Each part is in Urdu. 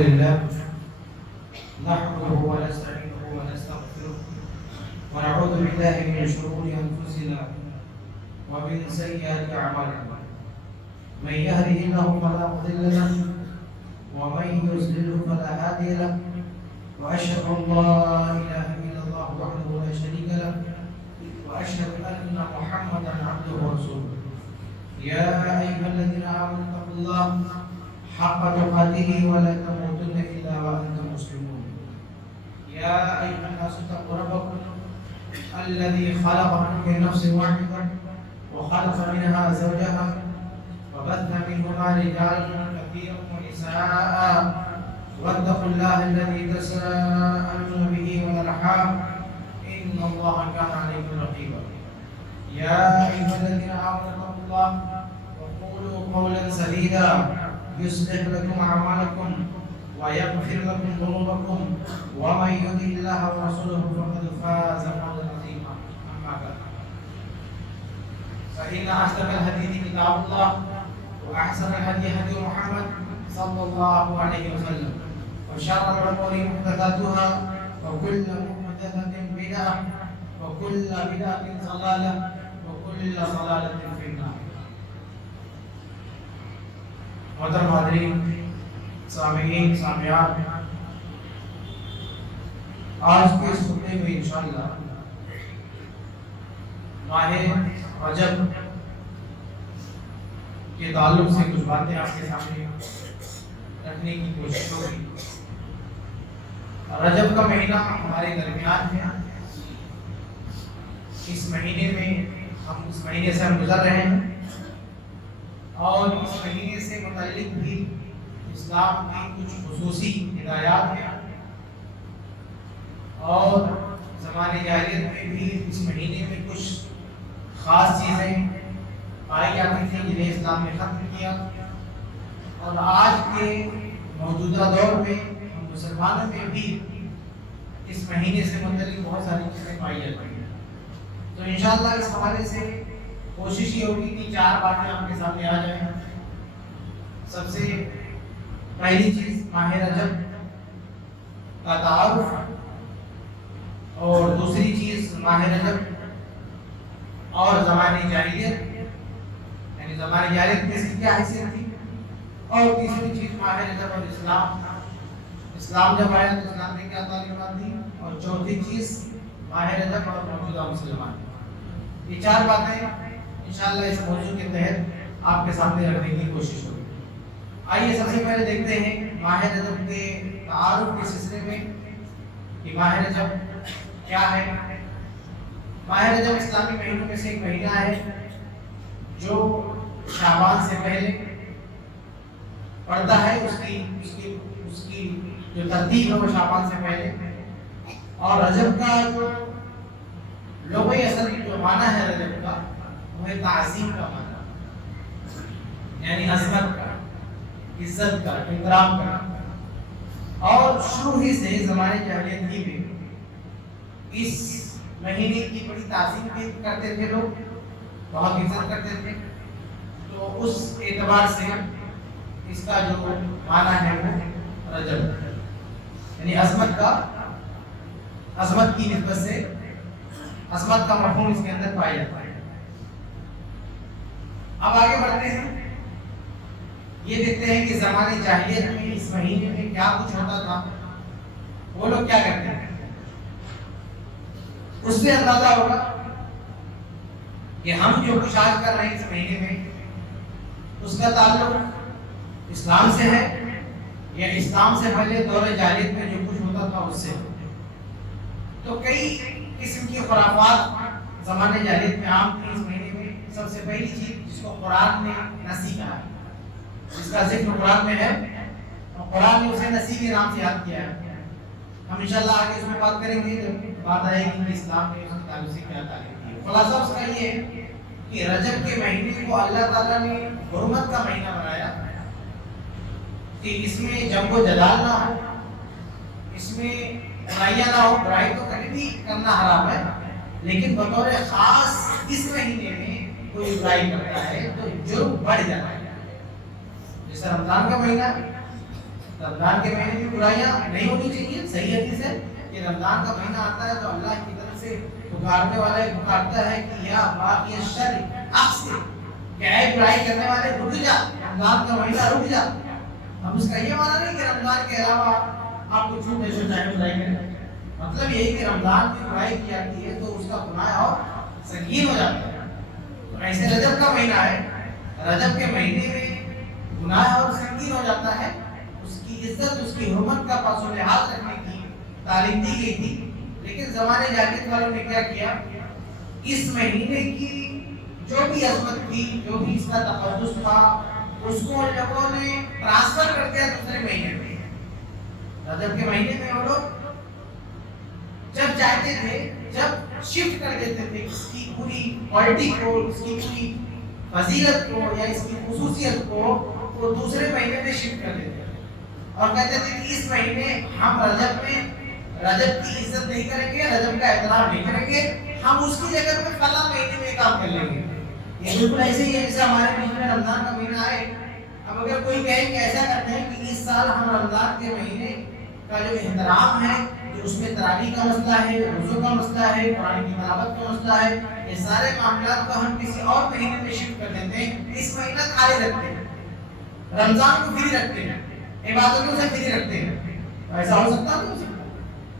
لله نحمده ونستعينه ونستغفره ونعوذ بالله من شرور أنفسنا ومن سيئات أعمالنا من يهده الله فلا مضل له ومن يضلل فلا هادي له وأشهد أن لا إله إلا الله وحده لا شريك له وأشهد أن محمدا عبده ورسوله يا أيها الذين آمنوا اتقوا الله حق تقاته ولا تموتن إلا وأنتم مسلمون يا أيها الناس اتقوا ربكم الذي خلقكم من نفس واحدة وخلق منها زوجها وبث منهما رجالا كثيرا ونساء واتقوا الله الذي تساءلون به والأرحام إن الله كان عليكم رقيبا يا أيها الذين آمنوا اتقوا الله وقولوا قولا سديدا يصلح لكم أعمالكم ويغفر لكم ذنوبكم ومن يطع الله ورسوله فقد فاز فوزا عظيما أما بعد فإن أصدق الحديث كتاب الله وأحسن الهدي هدي محمد صلى الله عليه وسلم وشر الأمور محدثاتها وكل محدثة بدعة وكل بدعة ضلالة وكل ضلالة في النار. محترم حاضرین، سامعین، سامعات، آج کے اس خطبے میں انشاءاللہ ماہ رجب کے تعلق سے کچھ باتیں آپ کے سامنے رکھنے کی کوشش ہوگی. رجب کا مہینہ ہمارے درمیان ہے. اس مہینے میں اس مہینے سے ہم گزر رہے ہیں اور اس مہینے سے متعلق بھی اسلام کی کچھ خصوصی ہدایات ہیں اور زمانے جاہلیت میں بھی اس مہینے میں کچھ خاص چیزیں پائی جاتی تھیں جنہیں اسلام نے ختم کیا. اور آج کے موجودہ دور میں ہم مسلمانوں میں بھی اس مہینے سے متعلق بہت ساری چیزیں پائی جاتی ہیں. تو انشاءاللہ اس حوالے سے کوشش یہ ہوگی کہ 4 باتیں آپ کے سامنے آ جائیں. سب سے پہلی چیز ماہ رجب کا تعارف اور دوسری چیز ماہ رجب اور زمانے جاہلیت یعنی زمانے جاہلیت میں اس کی کیا حیثیت تھی اور تیسری چیز ماہ رجب اور اسلام جب آیا تو اسلام نے کیا تعلیمات دی اور چوتھی چیز ماہ رجب اور موجودہ مسلمان. یہ 4 باتیں انشاءاللہ اس موضوع کے تحت آپ کے سامنے رکھنے کی کوشش ہوگی. آئیے سب سے پہلے دیکھتے ہیں ماہ رجب کے تعارف کے سلسلے میں کہ ماہ رجب کیا ہے. ماہ رجب اسلامی مہینوں میں سے ایک مہینہ ہے جو شعبان سے پہلے پڑتا ہے. اس کی جو ترتیب ہے وہ شعبان سے پہلے. اور رجب کا جو لغوی اصل جو معنی ہے رجب کا وہ ہے تعظیم کا معنی، یعنی عظمت کا، عزت کا، اکرام کا. اور شروع ہی سے زمانے جاہلیت ہی میں اس مہینے کی بڑی تعظیم کرتے تھے لوگ، بہت عزت کرتے تھے. تو اس اعتبار سے اس کا جو معنی ہے وہ رجب یعنی عظمت کی نسبت سے عظمت کا مفہوم اس کے اندر پایا جاتا ہے. اب آگے بڑھتے ہیں. یہ دیکھتے ہیں کہ زمانے جاہلیت میں اس مہینے میں کیا کچھ ہوتا تھا، وہ لوگ کیا کرتے ہیں. اس سے اندازہ ہوگا کہ ہم جو کچھ آج کر رہے ہیں اس مہینے میں اس کا تعلق اسلام سے ہے یا اسلام سے پہلے دور جاہلیت میں جو کچھ ہوتا تھا اس سے. تو کئی قسم کی خرافات زمانے جاہلیت میں عام تھی. اس مہینے میں سب سے پہلی چیز جس کو قرآن نے نسی کہا ہے، جس کا ذکر قرآن میں ہے، اور قرآن نے اسے نسی کے نام سے یاد کیا ہے. ہم انشاءاللہ آگے اس میں بات کریں گے جب بات آئے گی کہ اسلام نے اس کے تعلق سے کیا تعلیم دی. خلاصہ اس کا یہ ہے کہ رجب کے مہینے کو اللہ تعالیٰ نے حرمت کا مہینہ بنایا کہ اس میں جنگ و جدال نہ ہو، اس میں برائیاں نہ ہو. برائی تو کبھی بھی کرنا حرام ہے، لیکن بطور خاص اس مہینے میں کوئی برائی کرتا ہے تو جرم بڑھ جاتا ہے. جیسے رمضان کا مہینہ رمضان کے مہینے میں برائیاں نہیں ہونی چاہیے. صحیح حدیث ہے کہ رمضان کا مہینہ آتا ہے تو اللہ کی طرف سے پکارنے والا پکارتا ہے کہ یا باقی الشر اقصر، کہ اے برائی کرنے والے رک جا، رمضان کا مہینہ رک جا. اب اس کا یہ معنی نہیں کہ رمضان کے علاوہ آپ کو چھوٹ دے چاہے برائی کریں. مطلب یہ کہ رمضان کی برائی کی جاتی ہے تو اس کا گناہ اور سنگین ہو جاتا ہے. ایسے رجب کا مہینہ ہے، رجب کے مہینے میں گناہ اور سنگین ہو جاتا ہے. اس کی عزت، اس کی حرمت کا پاس و لحاظ رکھنے کی تعلیم دی گئی تھی. لیکن زمانے جاہلیت والوں نے کیا کیا، اس مہینے کی جو بھی عظمت تھی، جو بھی اس کا تقدس تھا، اس کو لوگوں نے ٹرانسفر کر دیا دوسرے مہینے میں. رجب کے مہینے میں وہ لوگ جب چاہتے تھے، جب شفٹ کر دیتے تھے اس کی پوری کوالٹی کو، اس کی پوری فضیلت کو یا اس کی خصوصیت کو، وہ دوسرے مہینے میں شفٹ کر دیتے تھے اور کہتے تھے کہ اس مہینے ہم رجب میں رجب کی عزت نہیں کریں گے، رجب کا احترام نہیں کریں گے، ہم اس کی جگہ پہ فلاں مہینے میں کام کر لیں گے. یہ بالکل ایسے ہی ہے جیسے ہمارے بیچ میں رمضان کا مہینہ آئے. اب اگر کوئی کہے کہ ایسا کرتے ہیں کہ اس سال ہم رمضان کے مہینے کا جو احترام ہے، جو اس میں تراویح کا مسئلہ ہے، روزوں کا مسئلہ ہے، قرآن کی تلاوت کا مسئلہ ہے، یہ سارے معاملات کو ہم کسی اور مہینے میں شفٹ کر دیتے ہیں، اس مہینہ خالی رکھتے ہیں، رمضان کو فری رکھتے ہیں، عبادتوں سے فری رکھتے ہیں. ایسا ہو سکتا ہے؟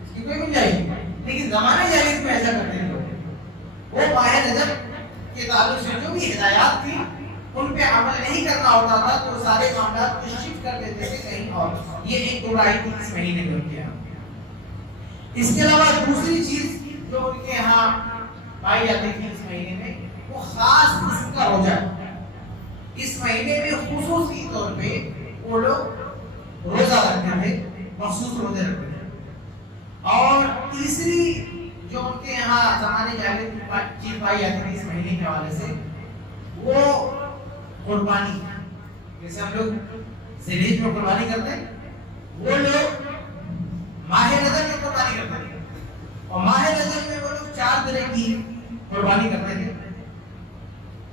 اس کی کوئی گنجائش نہیں. لیکن زمانے جاہلیت میں ایسا کرتے ہیں لوگ. وہ ماہ رجب کے تعلق سے جو بھی ہدایات تھی ان پہ عمل نہیں کرنا ہوتا تھا تو سارے معاملات کو شفٹ کر دیتے تھے کہیں اور. یہ ایک برائی تھی اس مہینے میں ان کے یہاں. اس کے علاوہ دوسری چیز جو ان کے یہاں پائی جاتی تھی اس مہینے میں، وہ خاص قسم کا روزہ. اس مہینے میں خصوصی طور پہ وہ لوگ روزہ رکھتے تھے، مخصوص روزے رکھتے تھے. اور تیسری جو ان کے یہاں زمانے جاہلیت میں چیز پائی جاتی تھی اس مہینے کے حوالے سے، وہ قربانی. جیسے ہم لوگ ذیل میں قربانی کرتے ہیں، وہ لوگ ماہ رجب میں قربانی کرتے تھے. اور ماہ رجب میں وہ لوگ 4 طرح کی قربانی کرتے تھے.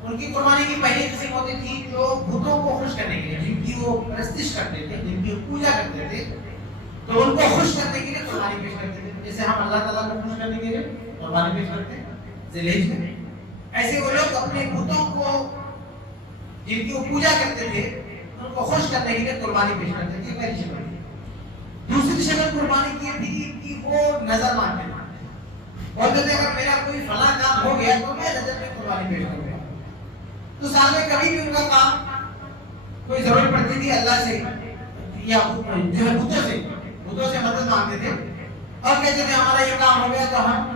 ان کی قربانی کی پہلی قسم ہوتی تھی جو بتوں کو خوش کرنے کے لیے، جن کی وہ پرستش کرتے تھے، جن کی پوجا کرتے تھے، تو ان کو خوش کرنے کے لیے قربانی پیش کرتے تھے. جیسے ہم اللہ تعالیٰ کو خوش کرنے کے لیے قربانی پیش کرتے ہیں ذی الحجہ میں، ایسے وہ لوگ اپنے بتوں کو جن کی وہ پوجا کرتے تھے ان کو خوش کرنے کے لیے قربانی پیش کرتے تھے. پہلی شکل. دوسری شکل قربانی کی تھی کہ وہ نظر مانتے تھے. بولتے تھے اگر میرا کوئی فلاں کام ہو گیا تو میں رجب میں قربانی پیش کروں گا. تو سال میں کبھی بھی ان کا کام کوئی ضرورت پڑتی تھی اللہ سے یا جو ہے بتوں سے مدد مانگتے تھے اور کہتے تھے ہمارا یہ کام ہو گیا تو ہم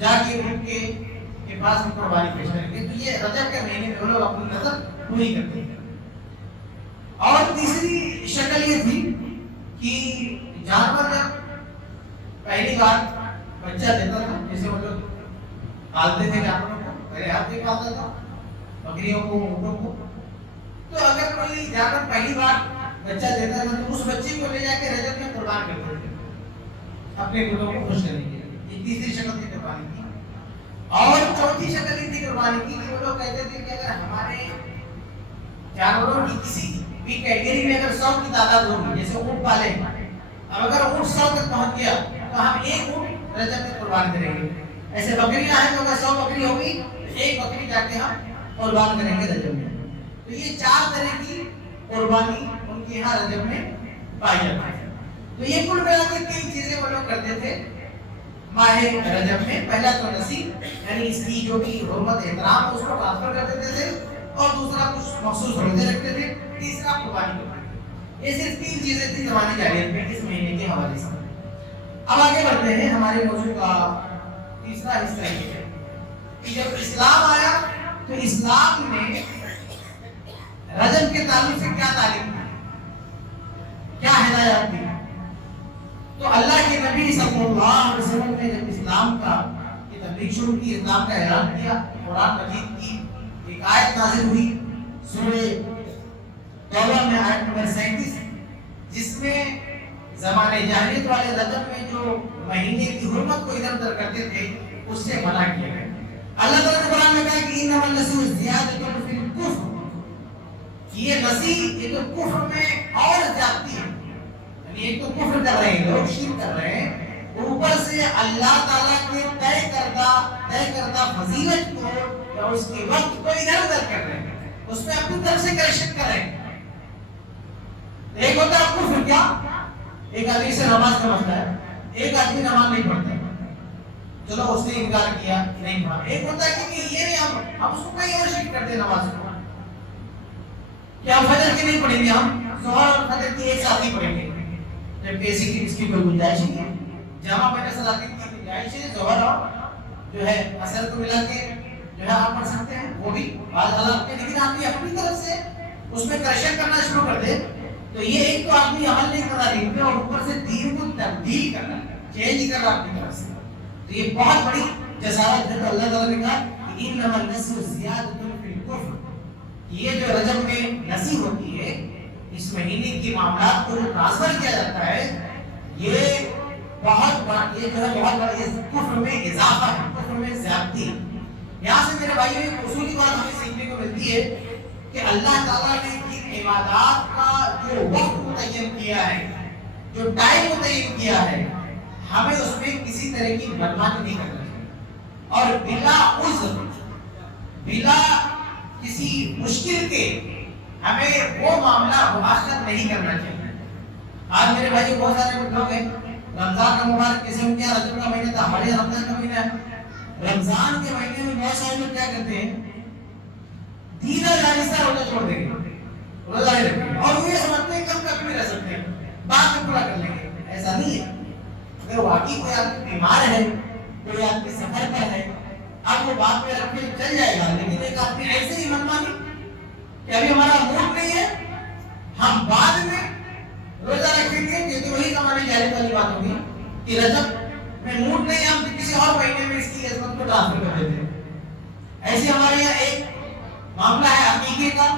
جا کے ان کے پاس قربانی پیش کریں گے. تو یہ رجب کے مہینے میں وہ لوگ اپنی نظر پوری کرتے ہیں. اور تیسری شکل یہ تھی کہ جانور جب پہلی بار بچہ دیتا تھا، جیسے وہ لوگ پالتے تھے جانوروں کو، پہلے ہاتھ سے پالتا تھا، بکریوں کو، اونٹوں کو، تو اگر کوئی جانور پہلی بار بچہ دیتا تھا تو اس بچے کو لے جا کے رجب میں قربان کرتے تھے اپنے گھروں کو خوش کرنے کے لیے. یہ تیسری شکل تھی قربانی کی. اور چوتھی شکل یہ تھی قربانی کی کہ وہ لوگ کہتے تھے کہ اگر ہمارے جانوروں کی کسی بھی کیٹیگری میں اگر 100 کی تعداد ہوگی، جیسے اونٹ پالے، اب اگر اونٹ 100 تک پہنچ گیا تو ہم ایک اونٹ رجب میں قربان کریں گے. ایسے بکریاں ہیں تو اگر 100 بکری ہوگی تو ایک بکری جا کے ہم قربان کریں گے رجب میں. تو یہ 4 طرح کی قربانی ان کے یہاں رجب میں پائی جاتی ہے. تو یہ کل ملا کے 3 چیزیں وہ لوگ کرتے تھے ماہ رجب میں. پہلا تو نصیب، یعنی اس کی جو بھی حرمت احترام اس کو ٹرانسفر کر دیتے تھے، اور دوسرا کچھ مخصوص روزے رکھتے تھے، تیسرا قربانی کرتے تھے. یہ صرف 3 چیزیں تھیں زمانے جاہلیت میں اس مہینے کے حوالے سے. اب آگے بڑھتے ہیں. ہمارے موضوع کا تیسرا حصہ یہ ہے کہ جب اسلام آیا تو اسلام نے رجب کے تعلق سے کیا تعلیم دی، کیا ہدایات دی. تو اللہ کے نبی صلی اللہ علیہ وسلم نے جب اسلام کا کی تبلیغ شروع کی، اسلام کا اعلان کیا، قرآن مجید کی ایک آیت نازل ہوئی سورہ توبہ میں آیت نمبر 37، جس میں زمانے جاہلیت والے رجب میں جو مہینے کی حرمت کو ادھر ادھر کرتے تھے اس سے منع کیا گیا. اللہ تعالیٰ نے قرآن میں کہا کہ انما النسیء زیادۃ فی الکفر، یہ نسی یہ تو کفر میں اور زیادتی ہے. رہے ہیں لوگ، شرک کر رہے ہیں، اوپر سے اللہ تعالیٰ کے طے کردہ فضیلت کو یا اس کے وقت کو ادھر ادھر کر رہے ہیں، اس میں اپنی طرف سے کریکشن کر رہے ہیں۔ ایک ہوتا ہے کفر، کیا ایک آدمی سے نماز کا مسئلہ ہے، ایک آدمی نماز نہیں پڑھتا، چلو اس نے انکار کیا نہیں پڑھا۔ ایک ہوتا ہے کہ یہ نہیں، ہم اس کو کہیں اور شرک کرتے ہیں نماز کو، کہ ہم فجر کی نہیں پڑھیں گے، ہم ظہر اور فجر کی ایک ساتھ ہی پڑھیں گے، جب بیسکلی اس کی کوئی گنجائش نہیں ہے، جمع بین صلاتین کی گنجائش ہے، ظہر اور جو ہے عصر کو ملا کے جو ہے آپ پڑھ سکتے ہیں، وہ بھی بعض حالات میں، لیکن آپ اپنی طرف سے اس میں کریکشن کرنا شروع کر دیں تو یہ ایک تو آدمی عمل نہیں کر رہا دین پہ، اور اوپر سے دین کو تبدیل کر رہا ہے، چینج کر رہا اپنی طرف سے۔ تو یہ بہت بڑی جسارت ہے۔ تو اللہ تعالیٰ نے کہا کہ انما النسیء زیادۃ فی الکفر، یہ جو رجب میں نسی ہوتی ہے، اس مہینے کی معاملات کو جو ٹرانسفر کیا جاتا ہے، یہ بہت بڑا، یہ جو ہے بہت بڑا، یہ کفر میں اضافہ ہے، کفر میں زیادتی۔ یہاں سے میرے بھائیوں ایک اصولی بات ہمیں سیکھنے کو ملتی ہے کہ اللہ تعالیٰ نے عبادات کا جو وقت متعین کیا ہے، جو ٹائم متعین کیا ہے، ہمیں اس میں کسی طرح کی بدمانی نہیں کرنا چاہیے، اور بلا عذر، بلا کسی مشکل کے ہمیں وہ معاملہ مؤخر نہیں کرنا چاہیے۔ آج میرے بھائی بہت سارے لوگ ہیں، رمضان کا مبارک کیسے ہو گیا، رجب کا مہینہ تھا، ہمارے رمضان کا مہینہ ہے، رمضان کے مہینے میں بہت سارے لوگ کیا کرتے ہیں، دیگر جانستہ روزہ چھوڑ دیں گے، روزہ نہیں رکھیں گے، اور وہ یہ سمجھتے ہیں کہ ہم کبھی بھی رہ سکتے ہیں، بعد میں پورا کر لیں گے۔ ایسا نہیں ہے۔ اگر واقعی کوئی آدمی بیمار ہے، کوئی آدمی سفر پر ہے، اب وہ بعد میں رکھ کے چل جائے گا، لیکن ایک آدمی ایسے ہی منمانی کہ ابھی ہمارا موڈ نہیں ہے، ہم بعد میں روزہ رکھیں گے، کیونکہ وہی ہماری جاہلیت والی بات ہوگی کہ رجب میں موڈ نہیں ہے، ہم کسی اور مہینے میں اس کی عظمت کو ٹرانسفر کر دیتے ہیں۔ ایسے ہمارے یہاں ایک معاملہ ہے عقیقے کا،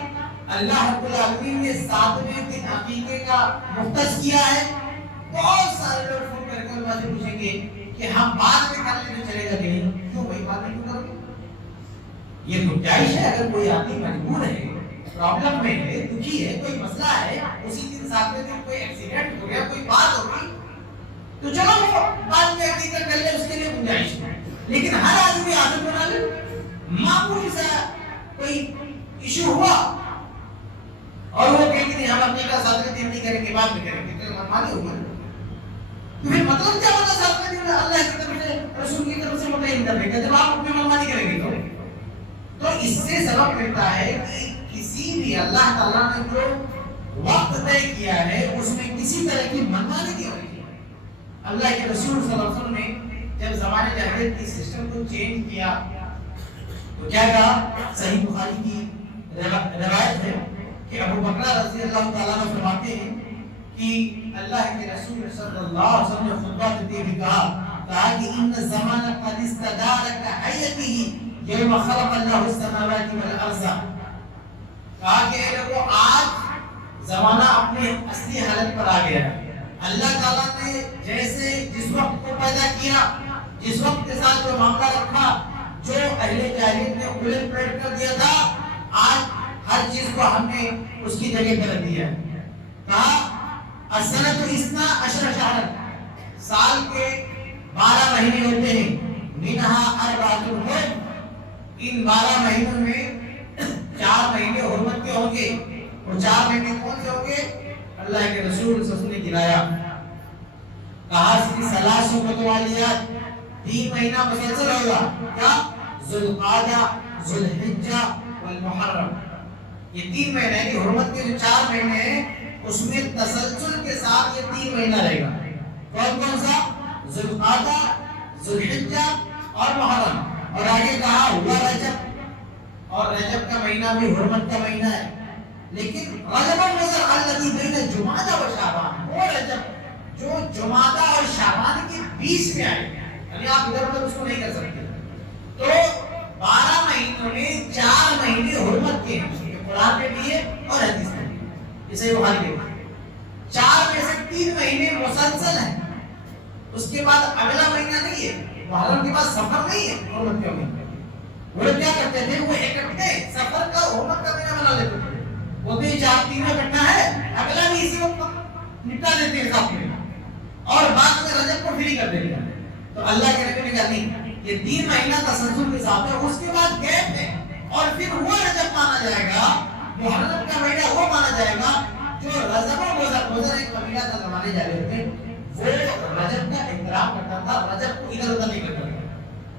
اللہ رب العالمین نے 7ویں دن عقیقے کا مختص کیا ہے۔ بہت سارے لوگ فون کر کے اللہ سے پوچھیں گے کہ ہم بعد میں کر لیں تو چلے گا کہ نہیں، کیوں بھائی بعد میں کیوں کرو گے؟ یہ گنجائش ہے، اگر کوئی آدمی مجبور ہے، پرابلم میں ہے، دکھی ہے، کوئی مسئلہ ہے، اسی دن 7ویں دن کوئی ایکسیڈنٹ ہو گیا، کوئی بات ہو گئی، تو چلو وہ بعد میں عقیقہ کر لے، اس کے لیے گنجائش ہے۔ لیکن ہر آدمی عادت بنا لے، معمولی سا کوئی ایشو ہوا اور وہ کہیں کہ ہم عقیقہ 7ویں دن نہیں کریں گے، بعد میں کریں گے، تو منمانی ہوگی۔ تو پھر مطلب کیا ہوتا 7ویں دن اللہ کی طرف سے، رسول کی طرف سے متعین کر دے گا، جب آپ اپنی منمانی کریں گے تو اس سے سبب ملتا ہے کہ کسی بھی اللہ تعالیٰ نے جو وقت طے کیا ہے اس میں کسی طرح کی منمانی نہیں ہونی چاہیے۔ اللہ کے رسول صلی اللہ علیہ وسلم نے جب زمانے جاہلیت کی سسٹم کو چینج کیا تو کیا کہا؟ صحیح بخاری کی روایت ہے کہ ابو بکر رضی اللہ تعالیٰ عنہ فرماتے ہیں کہ اللہ کے رسول صلی اللہ علیہ وسلم نے خطبہ دیتے ہوئے کہا کہ ان الزمان قد استدار كحيته يوم خلق الله السماوات والارض، کہا کہ اے لوگوں آج زمانہ اپنے اصلی حالت پر آ گیا ہے۔ اللہ تعالیٰ نے جیسے جس وقت کو پیدا کیا، جس وقت کے ساتھ جو معاملہ رکھا، جو اہل جاہلیت نے الٹ پلٹ کر دیا تھا، آج ہر چیز کو ہم نے اس کی جگہ پر رکھ دیا ہے۔ کہا السنۃ 12 شہرا، سال کے 12 مہینے ہوتے ہیں، منها 4 حرم، ان 12 مہینوں میں 4 مہینے حرمت کے ہوں گے، اور 4 مہینے کون سے ہوں گے؟ اللہ کے رسول صلی اللہ علیہ وسلم نے گرایا، کہا ثلاث متوالیات، 3 مہینہ مسلسل ہوگا، کیا؟ ذوالقعدہ، ذوالحجہ والمحرم، یہ 3 مہینے ہیں، حرمت کے جو 4 مہینے ہیں اس میں تسلسل کے ساتھ یہ 3 مہینہ رہے گا۔ کون کون سا؟ ذوالقعدہ، ذوالحجہ اور محرم، اور آگے کہا ہوا رجب، اور رجب کا مہینہ بھی حرمت کا مہینہ ہے، لیکن رجب النظر الذی بین جمادہ و شعبان، وہ رجب جو جمادہ اور شعبان کے بیچ میں آئے، یعنی آپ ادھر ادھر اس کو نہیں کر سکتے۔ تو 12 مہینوں میں 4 مہینے حرمت کے ہیں، یہ قرآن میں بھی ہے اور حدیث میں بھی ہے، یہ صحیح بخاری میں ہے۔ 4 میں سے 3 مہینے مسلسل ہیں، اس کے بعد اگلا مہینہ نہیں ہے، محرم کے بعد سفر نہیں ہے حرمت کا مہینہ۔ وہ کیا کرتے تھے؟ وہ اکٹھے سفر کا حرمت کا مہینہ بنا لیتے تھے، وہ بھی 4 3 میں کرنا ہے، اگلا بھی اسی وقت نپٹا دیتے ہیں ساتھ میں۔ اور بعد میں رجب کو فری کر دے گا. تو اللہ کے نبی نے کہا نہیں، یہ 3 مہینہ تسلسل کے ساتھ ہے، اس کے بعد گیپ ہے، اور پھر وہ رجب مانا جائے گا، محرم کا مہینہ وہ مانا جائے گا جو رجب و مضر ایک قبیلہ تھا زمانے جاہلیت میں، وہ رجب کا احترام کرتا تھا، رجب کو ادھر ادھر نہیں کرتا تھا.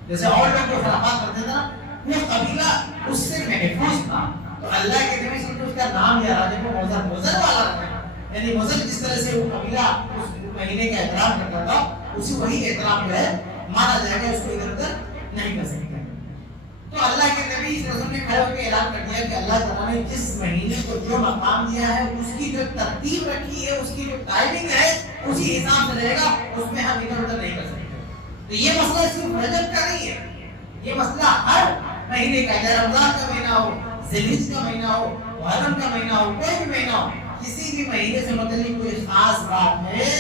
جیسے اور لوگ جو خرافات کرتے تھے نا، وہ قبیلہ اس سے محفوظ تھا. تو اللہ کے نبی سے اس کا نام یا رجب و مضر، مضر والا رکھا، یعنی مضر جس طرح سے وہ قبیلہ اس مہینے کا احترام کرتا تھا، اسی وہی احترام جو ہے مانا جائے گا، اس کو ادھر ادھر نہیں کر سکتے. تو اللہ کے نبی صلی اللہ علیہ وسلم نے کھڑے ہو کے اعلان کر دیا کہ اللہ تعالیٰ نے جس مہینے کو جو مقام دیا ہے، اس کی جو ترتیب رکھی ہے، اس کی جو ٹائمنگ ہے، اسی حساب سے رہے گا، اس میں ہم ادھر ادھر نہیں کر سکتے. تو یہ مسئلہ صرف رجب کا نہیں ہے، یہ مسئلہ ہر مہینے کا ہے. رمضان کا مہینہ ہو، ذی الحجہ کا مہینہ ہو، محرم کا مہینہ ہو، کوئی بھی مہینہ ہو، کسی بھی مہینے سے متعلق کوئی خاص بات ہے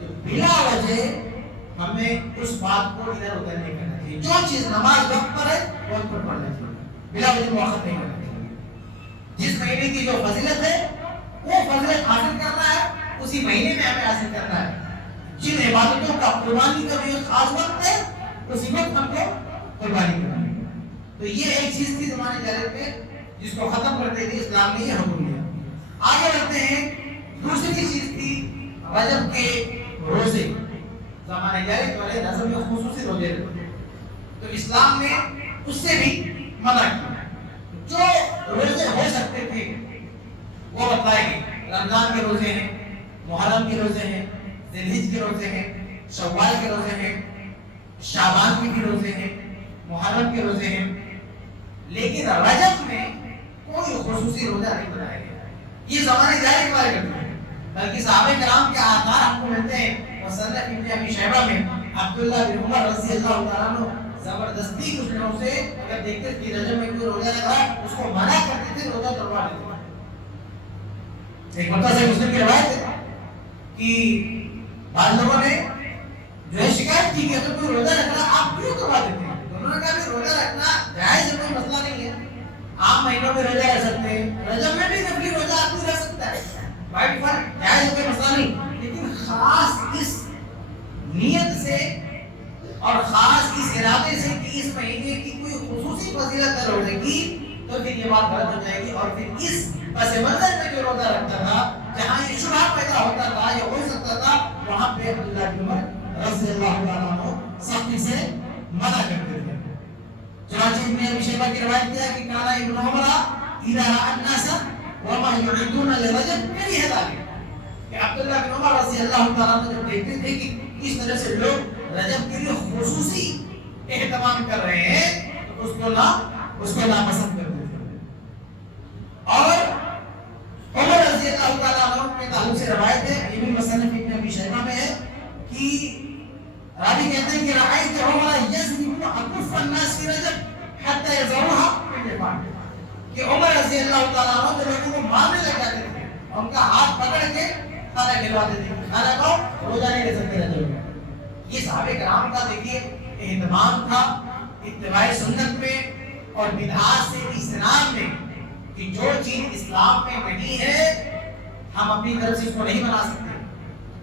تو بلا وجہ ہمیں اس بات کو ادھر ادھر نہیں کرنا چاہیے. جو چیز نماز وقت پر ہے وقت پر پڑھنا چاہیے، بلا وجہ موقع نہیں کرنا چاہیے. جس مہینے کی جو فضیلت ہے وہ فضیلت حاصل کرنا ہے، اسی مہینے میں ہمیں حاصل کرنا ہے. جن عبادتوں کا قربانی کا بھی ایک خاص وقت ہے، اسی وقت ہم کو قربانی کرنا ہے. تو یہ ایک چیز تھی زمانے جاہلیت میں، جس کو ختم کرتے تھے اسلام نے یہ حکم دیا. آگے بڑھتے ہیں. دوسری چیز تھی رجب کے روزے. زمانے جاہلیت والے رجب میں خصوصی روزے رکھتے تھے، تو اسلام نے اس سے بھی منع کیا. جو روزے ہو سکتے تھے وہ بتلائے گئے. رمضان کے روزے ہیں، محرم کے روزے ہیں، ذی الحجہ کے روزے ہیں، شوال کے روزے ہیں، شعبان کے بھی روزے ہیں، محرم کے روزے ہیں. لیکن رجب میں کوئی خصوصی روزہ نہیں بنایا گیا. یہ زمانے جاہلیت والے کرتے ہیں، بلکہ صحابہ کرام کے آثار ہم کو ملتے ہیں. مصنف ابن ابی شیبہ میں عبداللہ بن عمر رضی اللہ تعالیٰ عنہ زبردستی کچھ لوگوں سے اگر دیکھتے کہ رجب میں کوئی روزہ لگا اس کو منع کرتے تھے، روزہ توڑوا دیتے تھے. ایک مرتبہ سے مسلم کی روایت ہے کہ بعض لوگوں نے جو ہے شکایت کی کہ اگر کوئی روزہ رکھنا آپ کیوں توڑوا دیتے ہیں. انہوں نے کہا کہ روزہ رکھنا جائز ہے، کوئی مسئلہ نہیں ہے، عام مہینوں میں روزہ رکھ سکتے ہیں، رجب میں بھی نفلی روزہ آدمی رکھ سکتا ہے، بائی فرق جائز ہے، کوئی مسئلہ نہیں. لیکن خاص اس نیت سے اور خاص اس ارادے سے کہ اس مہینے کی کوئی خصوصی فضیلت ہے روزے کی، تو پھر یہ بات غلط ہو جائے گی. اور پھر اس پس منظر میں جو روزہ رکھتا تھا، جہاں یہ شبہ پیدا ہوتا تھا یا ہو سکتا تھا، وہاں پہ عبداللہ بن عمر رضی اللہ تعالیٰ عنہ سختی سے منع کرتے تھے. چنانچہ ابن ابی شیبہ کی روایت کیا کہ کانا ابن عمر اذا رأى الناس وما يعدون لرجب کریہ ذلك، کہ عبداللہ بن عمر رضی اللہ تعالیٰ عنہ جب دیکھتے تھے کہ اس طرح سے لوگ رجب کے لیے خصوصی اہتمام کر رہے ہیں تو اس کو ناپسند کرتے تھے. اور عمر رضی اللہ تعالیٰ عنہ کے تعلق سے روایت ہے، یہ بھی مصنف ابن ابی شیبہ میں ہے کہ راوی کہتے ہیں کہ رأیت عمر یضرب اکف الناس فی رجب حتی یضعوها فی اللحاف، کہ عمر رضی اللہ تعالیٰ عنہ جو لوگوں کو مارنے لگ جاتے تھے، ان کا ہاتھ پکڑ کے کھانا کھلواتے تھے، کھانا کھاؤ روزہ نہیں رہ سکتے رجب میں. یہ صحابہ کرام کا دیکھیے اہتمام تھا اتباع سنت میں اور بدعات سے اجتناب میں، کہ جو چیز اسلام میں نہیں ہے ہم اپنی طرف سے اس کو نہیں بنا سکتے.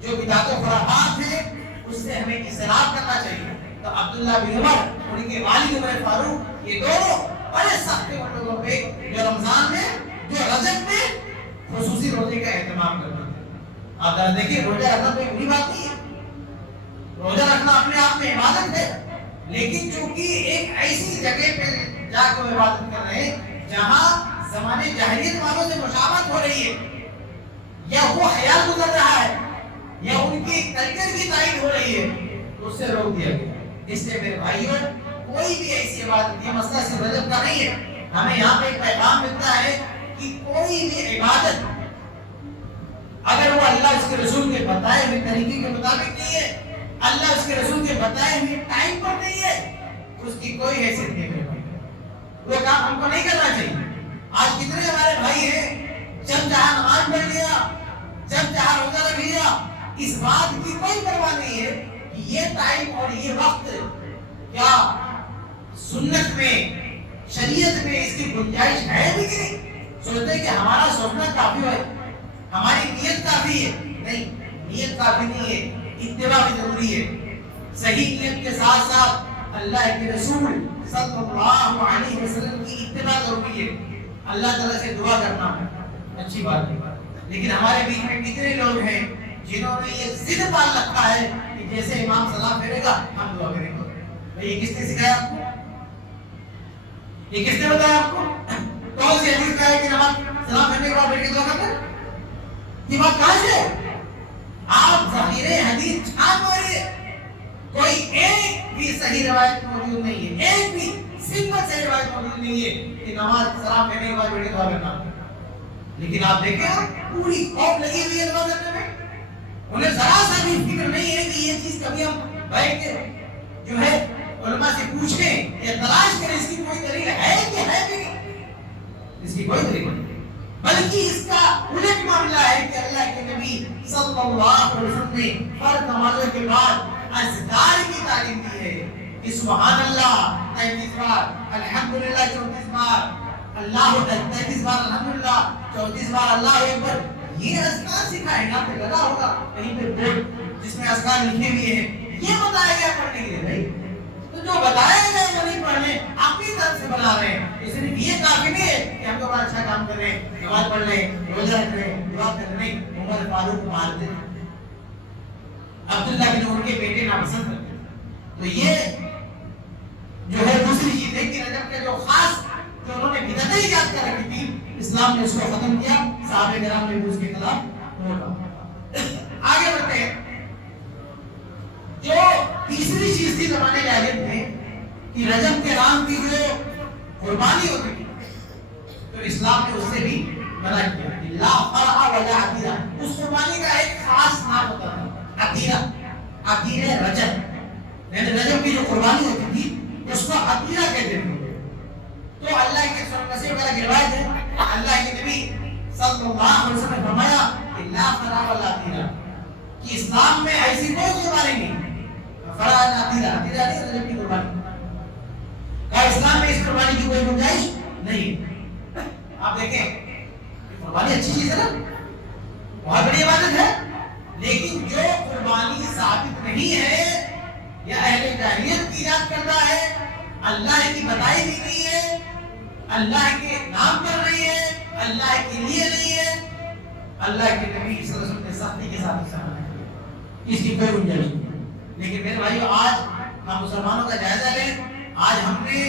جو بدعات و خرافات ہیں اس سے ہمیں اجتناب کرنا چاہیے. تو عبداللہ بن عمر اور ان کے والد عمر فاروق یہ دونوں بڑے سخت تھے ان لوگوں پہ جو رمضان میں جو رجب میں خصوصی روزے کا اہتمام کرتے تھے. آپ دیکھیے روزہ رکھنا کوئی بری بات نہیں ہے، روزہ رکھنا اپنے آپ میں عبادت ہے، لیکن چونکہ ایک ایسی جگہ پہ جا کے عبادت کر رہے ہیں جہاں زمانے جاہلیت والوں سے مشابہت ہو رہی ہے، یا وہ خیال گزر رہا ہے، یا ان کی کلچر کی تائید ہو رہی ہے، اس سے روک دیا گیا. اس لیے میرے بھائیوں کوئی بھی ایسی عبادت، یہ مسئلہ صرف رجب کا نہیں ہے، ہمیں یہاں پہ ایک پیغام ملتا ہے کہ کوئی بھی عبادت اگر وہ اللہ اس کے رسول کے بتائے ہوئے طریقے کے مطابق نہیں ہے، اللہ اس کے رسول کے بتائے ہوئے ٹائم پر نہیں ہے، اس کی کوئی حیثیت نہیں ہے. وہ کام ہم کو نہیں کرنا چاہیے. آج کتنے ہمارے بھائی ہیں جب چاہا نماز پڑھ لیا، جب چاہا روزہ رکھ لیا، اس بات کی کوئی پرواہ نہیں ہے کہ یہ ٹائم اور یہ وقت کیا سنت میں شریعت میں اس کی گنجائش ہے بھی کہ نہیں. سوچتے کہ ہمارا سوچنا کافی ہے، ہماری نیت کافی ہے. نہیں، نیت کافی نہیں ہے. اتباع بھی ضروری ہے، صحیح نیت کے ساتھ ساتھ اللہ کے رسول صلی اللہ علیہ وسلم کی اتباع ضروری ہے، اللہ تعالیٰ سے دعا کرنا اچھی بات ہے، لیکن ہمارے بیچ میں کتنے لوگ ہیں جنہوں نے یہ ضد پال رکھا ہے کہ جیسے امام سلام پھیرے گا ہم دعا کریں گے۔ بھئی یہ کس نے سکھایا آپ کو؟ یہ کس نے بتایا آپ کو؟ کون سی حدیث کا ہے کہ نماز سلام پھیرنے کے بعد بیٹھ کے دعا کرتے ہیں؟ یہ بات کہاں سے ہے؟ آپ ذخیرے حدیث چھاپ رہے ہیں، کوئی ایک بھی صحیح روایت موجود نہیں ہے، ایک بھی سنگل صحیح روایت موجود نہیں ہے کہ نماز سلام پھیرنے کے بعد بیٹھ کے دعا کرنا۔ لیکن آپ دیکھیں پوری قوم لگی ہوئی ہے دعا کرنے میں، انہیں ذرا سا بھی فکر نہیں ہے کہ یہ چیز کبھی ہم بیٹھ کے جو ہے علماء سے پوچھیں یا تلاش کریں اس کی کوئی دلیل ہے کہ ہے کہ نہیں، اس کی کوئی دلیل نہیں، بلکہ اس کا الٹ معاملہ ہے کہ اللہ کے نبی صلی اللہ علیہ وسلم نے فرض نمازوں کے بعد اذکار کی تعلیم دی ہے کہ سبحان اللہ 33 بار، الحمدللہ 34 بار، اللہ 33 بار الحمدللہ، 34 بار اللہ اکبر، یہ اذکار سکھائے۔ یہاں پہ لگا ہوگا کہیں پہ بورڈ جس میں اذکار لکھے ہوئے ہیں، یہ بتایا گیا پڑھنے کے لیے بھائی، تو جو بتایا گیا وہ نہیں پڑھنے، اپنی طرف سے بنا رہے ہیں۔ اس لیے یہ کافی نہیں ہے کہ ہم تو بڑا اچھا کام کر رہے ہیں، نماز پڑھ رہے ہیں، روزہ رکھ رہے ہیں، دعا کر رہے ہیں، عمر فاروق مارتے ہیں، عبداللہ بن عمر کے بیٹے ناپسند کرتے ہیں۔ تو یہ جو ہے دوسری چیز ہے کہ رجب کے جو خاص جو انہوں نے بدعتیں ایجاد کر رکھی تھی، اسلام نے اس کو ختم کیا، صحابہ کرام نے اس کے خلاف روکا۔ آگے بڑھتے ہیں، جو تیسری چیز تھی زمانے جاہلیت میں کہ رجب کے نام کی جو قربانی ہوتی تھی، تو اسلام نے اس سے بھی منع کیا، لا فرع ولا عقیرہ، اس قربانی کا ایک خاص نام ہوتا تھا، عقیرہ، عقیرہ رجب، یعنی رجب کی جو قربانی ہوتی تھی اس کو عقیرہ کہتے تھے۔ تو اللہ کے مسیح وغیرہ کی روایت ہے، اللہ کے نبی صلی اللہ علیہ وسلم نے فرمایا کہ لا فرع ولا عقیرہ، کہ اسلام میں ایسی کوئی قربانی نہیں، فرع عقیرہ، عقیرہ نہیں رجب کی قربانی، کہ اسلام میں اس قربانی کی کوئی گنجائش نہیں۔ آپ دیکھیں قربانی اچھی چیز ہے نا، بہت بڑی عبادت ہے، لیکن جو قربانی ثابت نہیں ہے یا اہل جاہلیت کی ایجاد کرتا ہے، اللہ کی بتائی بھی نہیں ہے، اللہ کے نام پر نہیں ہے، اللہ کے لیے نہیں ہے، اللہ کے نبی صلی اللہ علیہ وسلم نے سختی کے ساتھ اسے منع کیا، اس کی کوئی گنجائش نہیں۔ لیکن میرے بھائیو آج ہم مسلمانوں کا جائزہ لیں، آج ہم نے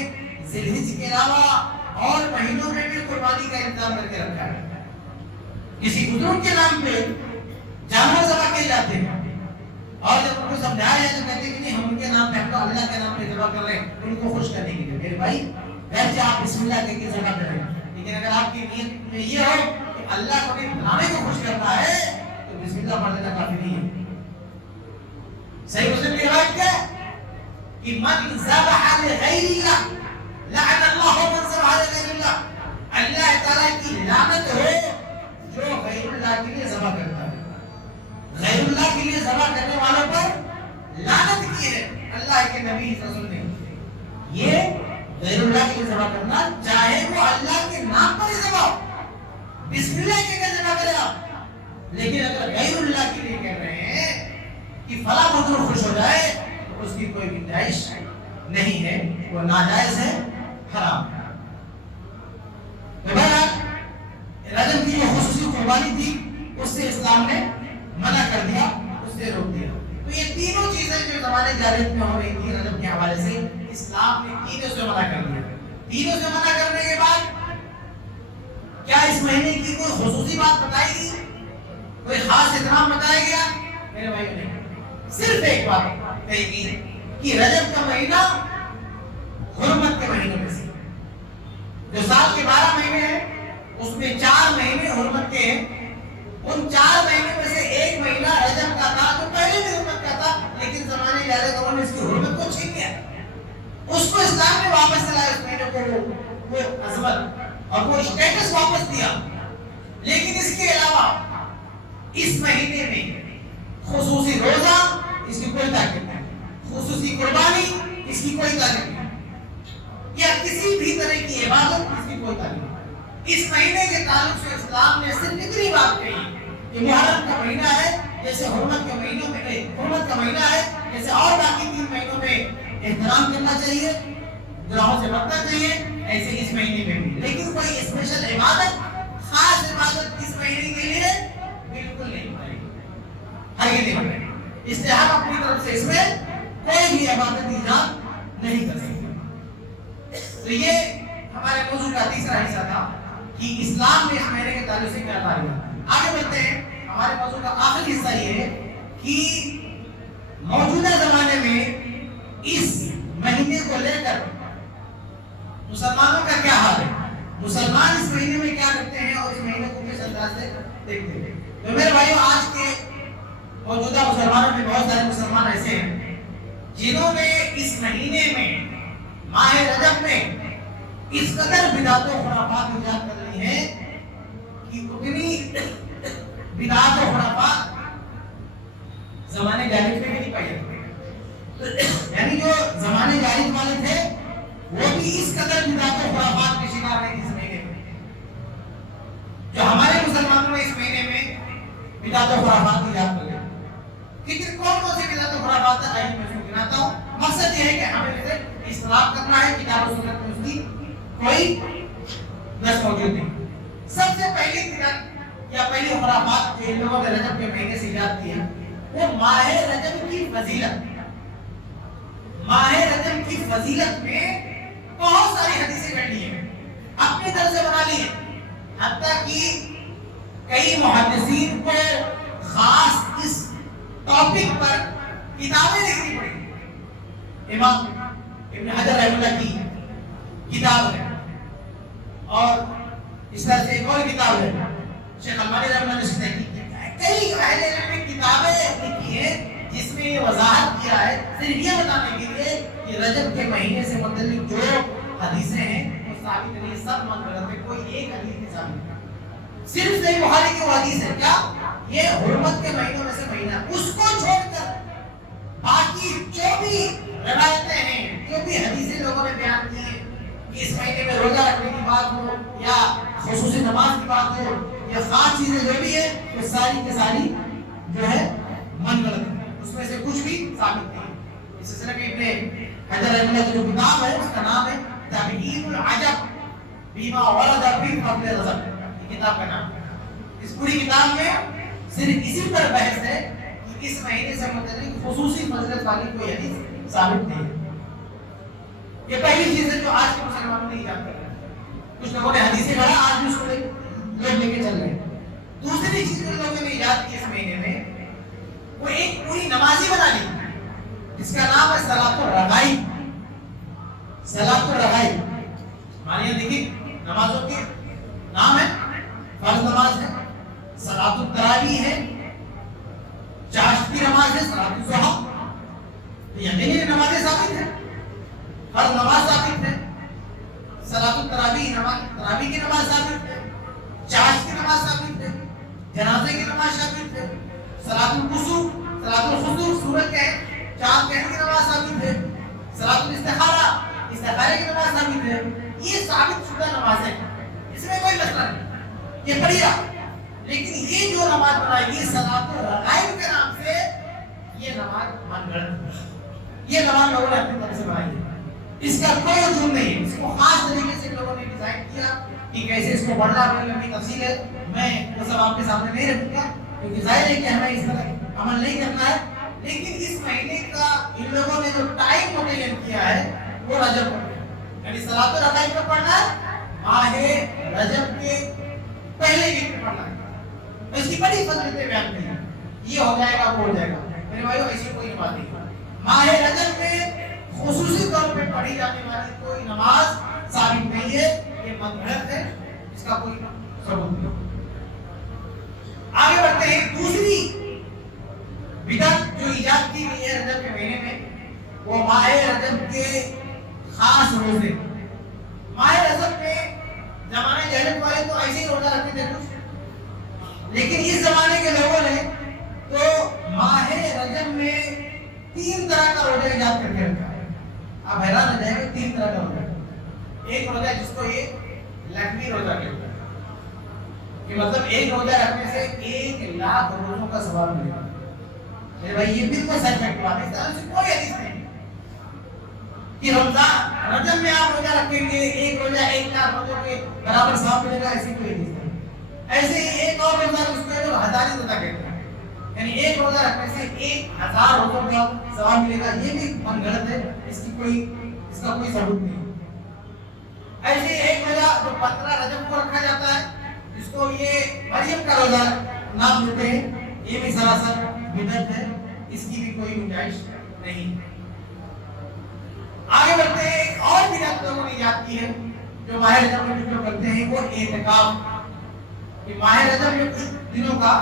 ذی الحجہ کے علاوہ اور مہینوں میں بھی قربانی کا انتظام کر کے رکھا ہے۔ کسی بزرگ کے نام پہ جانور ذبح کیے جاتے ہیں، اور جب ان کو سمجھایا جائے تو کہتے ہیں کہ نہیں ہم ان کے نام پہ، ہم تو اللہ کے نام پہ ذبح کر رہے ہیں ان کو خوش کرنے کے لیے۔ میرے بھائی ویسے آپ بسم اللہ کہہ کے ذبح کریں، لیکن اگر آپ کی نیت میں یہ ہو کہ اللہ کو بنانے کو خوش کرنا ہے تو بسم اللہ پڑھ لینا کافی نہیں ہے۔ صحیح مسلم کی روایت کیا ہے کہ من ذبح لغیر اللہ لعن اللہ من ذبح لغیر اللہ، اللہ تعالیٰ کی لعنت ہو جو غیر اللہ کے لیے ذبح کرتا ہے، غیر اللہ کے لیے ذبح کرنے والوں پر لعنت کی ہے اللہ کے نبی صلی اللہ علیہ وسلم نے۔ یہ غیر اللہ کے لیے ذبح کرنا، چاہے وہ اللہ کے نام پر ہی ذبح ہو، بسم اللہ کے لیے ذبح کرے آپ، لیکن اگر غیر اللہ کے لیے کہہ رہے ہیں کہ فلاں بزرگ خوش ہو جائے تو اس کی کوئی گنجائش نہیں ہے، وہ ناجائز ہے، حرام ہے۔ تو بہرحال رجب کی جو خصوصی قربانی تھی اس سے اسلام نے منع کر دیا، اس سے روک دیا۔ تو یہ تینوں چیزیں جو زمانے جاہلیت میں ہو رہی تھی رجب کے حوالے سے، اسلام نے تینوں سے منع کر دیا۔ تینوں سے منع کرنے کے بعد کیا اس مہینے کی کوئی خصوصی بات بتائی گئی، کوئی خاص اہتمام بتایا گیا؟ میرے بھائی نہیں، صرف ایک بات کہی گئی کہ رجب کا مہینہ حرمت کے مہینوں میں سے، جو سال کے 12 مہینے ہیں اس میں 4 مہینے حرمت کے ہیں، ان 4 مہینے میں سے ایک مہینہ رجب کا تھا جو پہلے بھی حرمت کا تھا، لیکن زمانے جاہلیت انہوں نے اس کی حرمت کو چھین لیا، اس کو اسلام نے واپس دلایا، اس مہینے کو وہ عظمت اور وہ اسٹیٹس واپس دیا۔ لیکن اس کے علاوہ اس مہینے میں خصوصی روزہ اس کی کوئی طاقت نہیں، خصوصی قربانی اس کی کوئی طاقت نہیں، یا کسی بھی طرح کی عبادت اس کی کوئی طاقت نہیں۔ اس مہینے کے تعلق سے اسلام نے صرف اتنی بات کہی کہ محرم کا مہینہ ہے، جیسے حرمت کے مہینوں میں حرمت کا مہینہ ہے جیسے اور باقی 3 مہینوں میں احترام کرنا چاہیے، گناہوں سے بچنا چاہیے، ایسے اس مہینے میں بھی۔ لیکن کوئی اسپیشل عبادت، خاص عبادت اس مہینے کے لیے بالکل نہیں بتائی، ہرگز نہیں بتائی۔ اس لیے ہم اپنی طرف سے اس میں کوئی بھی عبادت ایجاد نہیں کر سکتے۔ تو یہ ہمارے موضوع کا تیسرا حصہ تھا کہ اسلام نے اس مہینے کے تعلق سے کیا تعلیم۔ آگے بڑھتے ہیں، ہمارے موضوع کا آخری حصہ یہ ہے کہ موجودہ زمانے میں اس مہینے کو لے کر مسلمانوں کا کیا حال ہے، مسلمان اس مہینے میں کیا کرتے ہیں اور اس مہینے کو کس انداز سے دیکھتے ہیں۔ تو میرے بھائیوں، آج کے موجودہ مسلمانوں میں بہت سارے مسلمان ایسے ہیں جنہوں نے اس مہینے میں ماہ رجب میں اس قدر بدعت و خرافات ایجاد کر لی ہیں کہ اتنی بدعت و خرافات زمانے جاہلیت میں بھی نہیں پائی جاتی۔ یعنی جو زمانے جاہلیت والے تھے وہ بھی اس قدر بدعت و خرافات کے شکار ہیں اس مہینے میں، جو ہمارے مسلمانوں نے اس مہینے میں بدعت و خرافات ایجاد کر لی۔ لیکن کون سی بدعت و خرافات ہے آئیے میں اس کو گناتا ہوں۔ مقصد یہ ہے کہ ہمیں اسے اصلاح کرنا ہے، کتاب و سنت میں اس کی کوئی نص موجود نہیں۔ سب سے پہلی بدعت یا پہلی خرافات جو ان لوگوں نے رجب کے مہینے سے ایجاد کی ہے وہ ماہ رجب کی فضیلت۔ ماہ رجب کی فضیلت میں بہت ساری حدیثیں کر لی ہیں، اپنے طرح سے بنا لی ہیں، حتیٰ کہ کئی محدثین کو خاص اس ٹاپک پر کتابیں لکھنی پڑی۔ امام ابن حجر رحمہ اللہ کی کتاب ہے اور اس طرح سے ایک اور کتاب ہے شیخ البانی رحمہ اللہ نے اس نے کئی اہل علم نے کتابیں لکھی ہیں جس میں یہ وضاحت کیا ہے صرف یہ بتانے کے لیے کہ رجب کے مہینے سے متعلق جو حدیثیں ہیں وہ ثابت نہیں، سب منغلط ہے، کوئی ایک حدیث نہیں ثابت ہے۔ صرف صحیح بخاری کی وہ حدیث ہے کیا یہ حرمت کے مہینوں میں سے مہینہ، اس کو چھوڑ کر باقی جو بھی روایتیں ہیں، جو بھی حدیثیں لوگوں نے بیان کی ہیں کہ اس مہینے میں روزہ رکھنے کی بات ہو یا خصوصی نماز کی بات ہو یا خاص چیزیں جو بھی ہے وہ ساری کی ساری جو ہے منغلط ہے، اس میں سے کچھ بھی ثابت نہیں ہے۔ اس سلسلے میں ابن حجر رحمہ اللہ کی جو کتاب ہے اس کا نام ہے تبیین العجب بما ورد فی فضل رجب، یہ کتاب کا نام ہے۔ اس پوری کتاب میں صرف اسی پر بحث ہے کہ اس مہینے سے متعلق خصوصی فضیلت والی کوئی حدیث ثابت نہیں ہے۔ یہ پہلی چیز ہے جو آج کے مسلمانوں نے ایجاد کر رہا ہے، کچھ لوگوں نے حدیثیں پڑھا آج بھی اس کو لوگ لے کے چل رہے ہیں۔ دوسری چیز جو لوگوں نے ایجاد کی اس مہینے میں وہ ایک پوری نمازی بنا لی جس کا نام ہے صلاۃ الرغائب۔ صلاۃ الرغائب ہمارے یہاں دیکھیے نمازوں کے نام ہے، فرض نماز ہے، صلاۃ التراویح ہے، چاشت کی نماز ہے، صلاۃ الضحیٰ، یقینی نمازیں ثابت ہیں، فرض نماز ثابت ہے، صلاۃ التراویح تراویح کی نماز ثابت ہے، چاشت کی نماز ثابت ہے، جنازے کی نماز ثابت ہے، صلاۃ الکسوف صلاۃ الخسوف سورج کے چاند کہنے کی نماز ثابت ہے، صلاۃ الاستخارہ استخارے کی نماز ثابت ہے۔ یہ ثابت شدہ نمازیں ہیں، اس میں کوئی مسئلہ نہیں، یہ بڑھیا۔ لیکن یہ جو نماز بنائی گئی صلاۃ الرغائب کے نام سے، یہ نماز منگڑ، یہ نماز لوگوں نے اپنی طرف سے بنائی ہے، اس کا کوئی وجود نہیں ہے۔ اس کو خاص طریقے سے لوگوں نے ڈیزائن کیا کہ کیسے اس کو بڑھنا، بڑی لمبی تفصیل ہے، میں وہ سب آپ کے سامنے نہیں رکھوں گا کیونکہ ظاہر ہے کہ ہمیں اس طرح عمل نہیں کرنا ہے۔ لیکن اس مہینے کا ان لوگوں نے جو ٹائم متعین کیا ہے وہ رجب پر ہے، یعنی صلاۃ الرغائب پر پڑھنا ہے، ماہ رجب کے پہلے دن پہ پڑھنا ہے، اس کی بڑی فضیلتیں بیان کی ہیں، یہ ہو جائے گا وہ ہو جائے گا۔ میرے بھائیو ایسی کوئی بات نہیں، ماہ رجب میں خصوصی طور پہ پڑھی جانے والی کوئی نماز ثابت نہیں ہے، یہ منگڑت ہے، اس کا کوئی ثبوت نہیں۔ آگے بڑھتے ہیں، دوسری بدعت جو ایجاد کی گئی ہے رجب کے مہینے میں وہ ماہ رجب کے خاص روزے۔ ماہ رجب میں زمانے جاہلیت والے تو ایسے ہی روزہ رکھتے تھے کچھ، لیکن اس زمانے کے لوگوں نے تو ماہ رجب میں 3 طرح کا روزہ ایجاد کر کے رکھا ہے۔ آپ حیران رہ جائیں گے، 3 طرح کا روزہ۔ ایک روزہ جس کو یہ لکھوی روزہ کہتے ہیں، کہ مطلب ایک روزہ رکھنے سے 1 لاکھ روزوں کا ثواب ملے گا۔ میرے بھائی یہ بالکل سچ ہے، اس طرح سے کوئی حدیث نہیں کہ رمضان رجب میں آپ روزہ رکھیں گے ایک روزہ 1,00,000 روزوں کے برابر ثواب ملے گا، ایسی کوئی حدیث نہیں۔ ایسے ہی ایک اور روزہ اس کو جو ہزاری روزہ کہتے ہیں، یعنی ایک روزہ رکھنے سے 1,000 روزوں کا ثواب ملے گا، یہ بھی من گھڑت ہے، اس کا کوئی ثبوت نہیں۔ ایسے ہی ایک روزہ جو 15 رجب کو رکھا جاتا ہے، جس کو یہ مریم کا روزہ نام دیتے ہیں، یہ بھی سراسر بدعت ہے، اس کی بھی کوئی گنجائش نہیں۔ آگے بڑھتے ہیں، ایک اور بدعت لوگوں نے ایجاد کی ہے جو ماہ رجب میں جو کرتے ہیں وہ اعتکاف، یہ ماہ رجب میں کچھ دنوں کا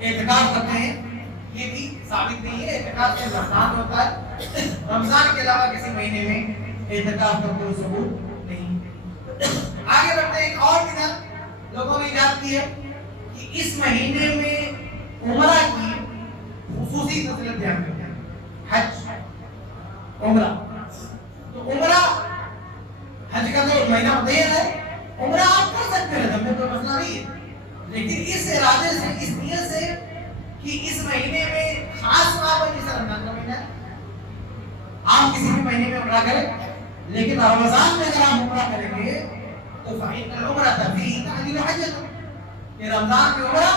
اعتکاف کرتے ہیں، یہ بھی ثابت نہیں ہے۔ اعتکاف صرف رمضان میں ہوتا ہے، رمضان کے علاوہ کسی مہینے میں اعتکاف کا کوئی ثبوت نہیں۔ آگے بڑھتے ہیں، ایک اور بدعت لوگوں نے ایجاد کی ہے کہ اس مہینے میں عمرہ کی خصوصی فضیلت بیان کرتے ہیں، حج عمرہ۔ تو عمرہ حج کا تو مہینہ متعین ہے، عمرہ آپ کر سکتے ہیں، رجب میں کوئی مسئلہ نہیں ہے، لیکن اس ارادے سے، اس نیت سے کہ اس مہینے میں خاص ثواب ہے، جیسے رمضان کا مہینہ ہے، آپ کسی بھی مہینے میں عمرہ کریں، لیکن رمضان میں اگر آپ عمرہ کریں گے تو فإن العمرة فيه تعدل حجة، کہ رمضان میں عمرہ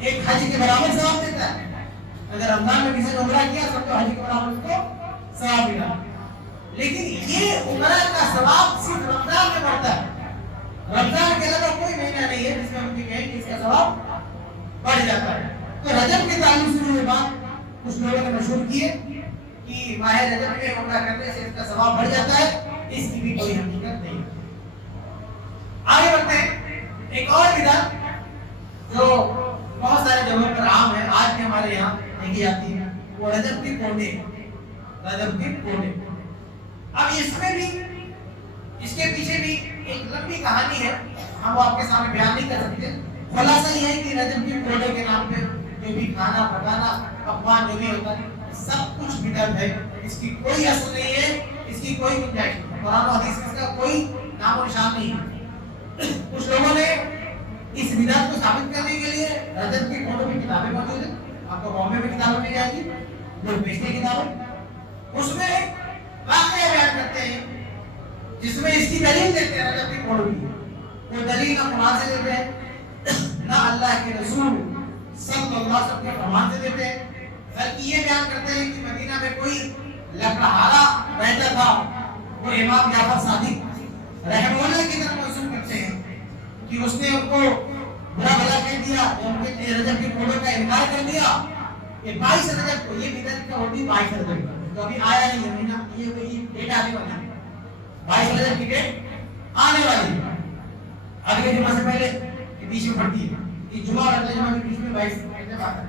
ایک حج کے برابر ثواب دیتا ہے۔ اگر رمضان میں کسی نے عمرہ کیا تو حج کے برابر اس کو ثواب ملا، لیکن یہ عمرہ کا ثواب صرف رمضان میں بڑھتا ہے، رمضان کے علاوہ کوئی مہینہ نہیں ہے جس میں ہم کہیں کہ اس کا ثواب بڑھ جاتا ہے۔ تو رجب کے تعلق سے یہ بات کچھ لوگوں نے مشہور کی ہے کہ ماہ رجب میں عمرہ کرنے سے اس کا ثواب بڑھ جاتا ہے، اس کی بھی کوئی حقیقت نہیں۔ آگے بڑھتے ہیں، ایک اور بدعت جو بہت سارے جگہوں پر عام ہے، آج بھی ہمارے یہاں دیکھی جاتی ہے، وہ رجب کی کوڈے، رجب کی کوڈے۔ اب اس میں بھی، اس کے پیچھے بھی ایک لمبی کہانی ہے، ہم وہ آپ کے سامنے بیان نہیں کر سکتے۔ خلاصہ یہ ہے کہ رجب کی کوڈے کے نام پہ جو بھی کھانا پکانا پکوان جو بھی ہوتا ہے سب کچھ بدعت ہے، اس کی کوئی اصل نہیں ہے، اس کی کوئی گنجائش نہیں، قرآن و حدیث میں اس کا کوئی نام و نشان نہیں ہے۔ کچھ لوگوں نے اس بدعت کو ثابت کرنے کے لیے رجب کی کوڈوں کی کتابیں موجود ہیں، آپ کو بامبے میں کتابیں مل جائے گی، جو بیچتے کتابیں، اس میں واقعہ بیان کرتے ہیں جس میں اس کی دلیل دیتے ہیں رجب کی کوڈوں کی۔ وہ دلیل نہ قرآن سے دیتے ہیں نہ اللہ کے رسول صلی اللہ علیہ وسلم کے فرمان سے دیتے ہیں، بلکہ یہ بیان کرتے ہیں کہ مدینہ میں کوئی لکڑہارا رہتا تھا، وہ امام جعفر صادق رحمہ اللہ کی طرف موصول کرتے ہیں کہ اس نے ان کو برا بھلا کہہ دیا، ان کے رجب کی کوڈوں کا انکار کر دیا کہ 22 رجب کو، یہ بدعت کا ہوتی 22 رجب کو، ابھی آیا نہیں ہے مہینہ، یہ ڈیٹ آنے والی ہے، 22 رجب کی ڈیٹ آنے والی ہے، اگلے جمعہ سے پہلے بیچ میں پڑتی ہے، یہ جمعہ اور اگلے جمعہ کے بیچ میں 22 رجب آتا ہے۔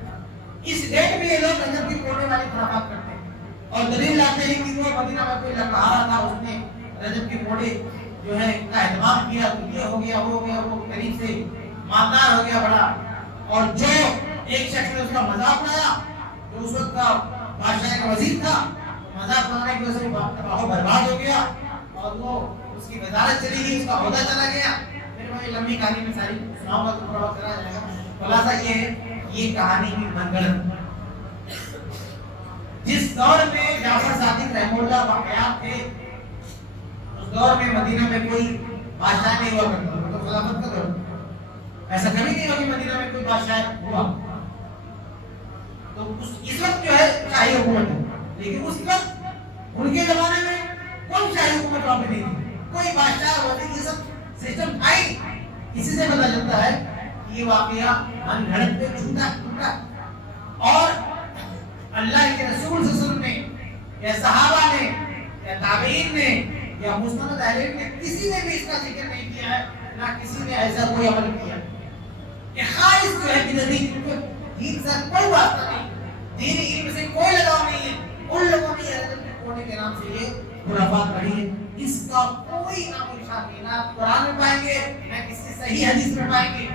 اس ڈیٹ میں یہ لوگ رجب کی کوڈے والی خرافات کرتے ہیں اور دلیل لاتے ہیں کہ وہ مدینہ میں کوئی لکڑہارا تھا، اس نے رجب کے کوڈے جو ہے کا اہتمام کیا، تو یہ ہو گیا، وہ قریب سے مالدار ہو گیا بڑا، اور جو ایک شخص نے اس کا مذاق اڑایا، جو اس وقت کا بادشاہ کا وزیر تھا، مذاق اڑانے کی وجہ سے تباہ و برباد ہو گیا اور وہ اس کی وزارت چلی گئی، اس کا عہدہ چلا گیا۔ پھر میں لمبی کہانی میں ساری سناؤں گا تو تھوڑا وقت چلا جائے گا۔ خلاصہ یہ ہے، یہ کہانی بھی من گھڑت۔ جس دور میں جعفر صادق رحمہ اللہ واقعات تھے، اس دور میں مدینہ میں کوئی بادشاہ نہیں ہوا کرتا، مطلب خلافت کا دور، ایسا کبھی نہیں ہوا کہ مدینہ میں کوئی بادشاہ ہوا، تو اس وقت جو ہے شاہی حکومت ہے، لیکن اس وقت ان کے زمانے میں کوئی شاہی حکومت وہاں پہ نہیں تھی، کوئی بادشاہ وزیر، یہ سب سسٹم تھا ہی۔ اسی سے پتہ چلتا ہے کہ یہ واقعہ من گھڑت پہ چھوٹا، اور اللہ کے رسول صلی اللہ علیہ وسلم نے یا صحابہ نے یا تابعین نے یا مستند اہل علم نے کسی نے بھی اس کا ذکر نہیں کیا ہے، نہ کسی نے ایسا کوئی عمل کیا ہے۔ یہ خالص جو ہے دین سے کوئی واسطہ نہیں، دین علم سے کوئی لگاؤ نہیں ہے، ان لوگوں نے رجب کے کوڈے کے نام سے یہ خرافات پڑھی ہے، اس کا کوئی نام و نشان نہیں، نہ قرآن میں پائیں گے نہ کسی صحیح حدیث میں پائیں گے،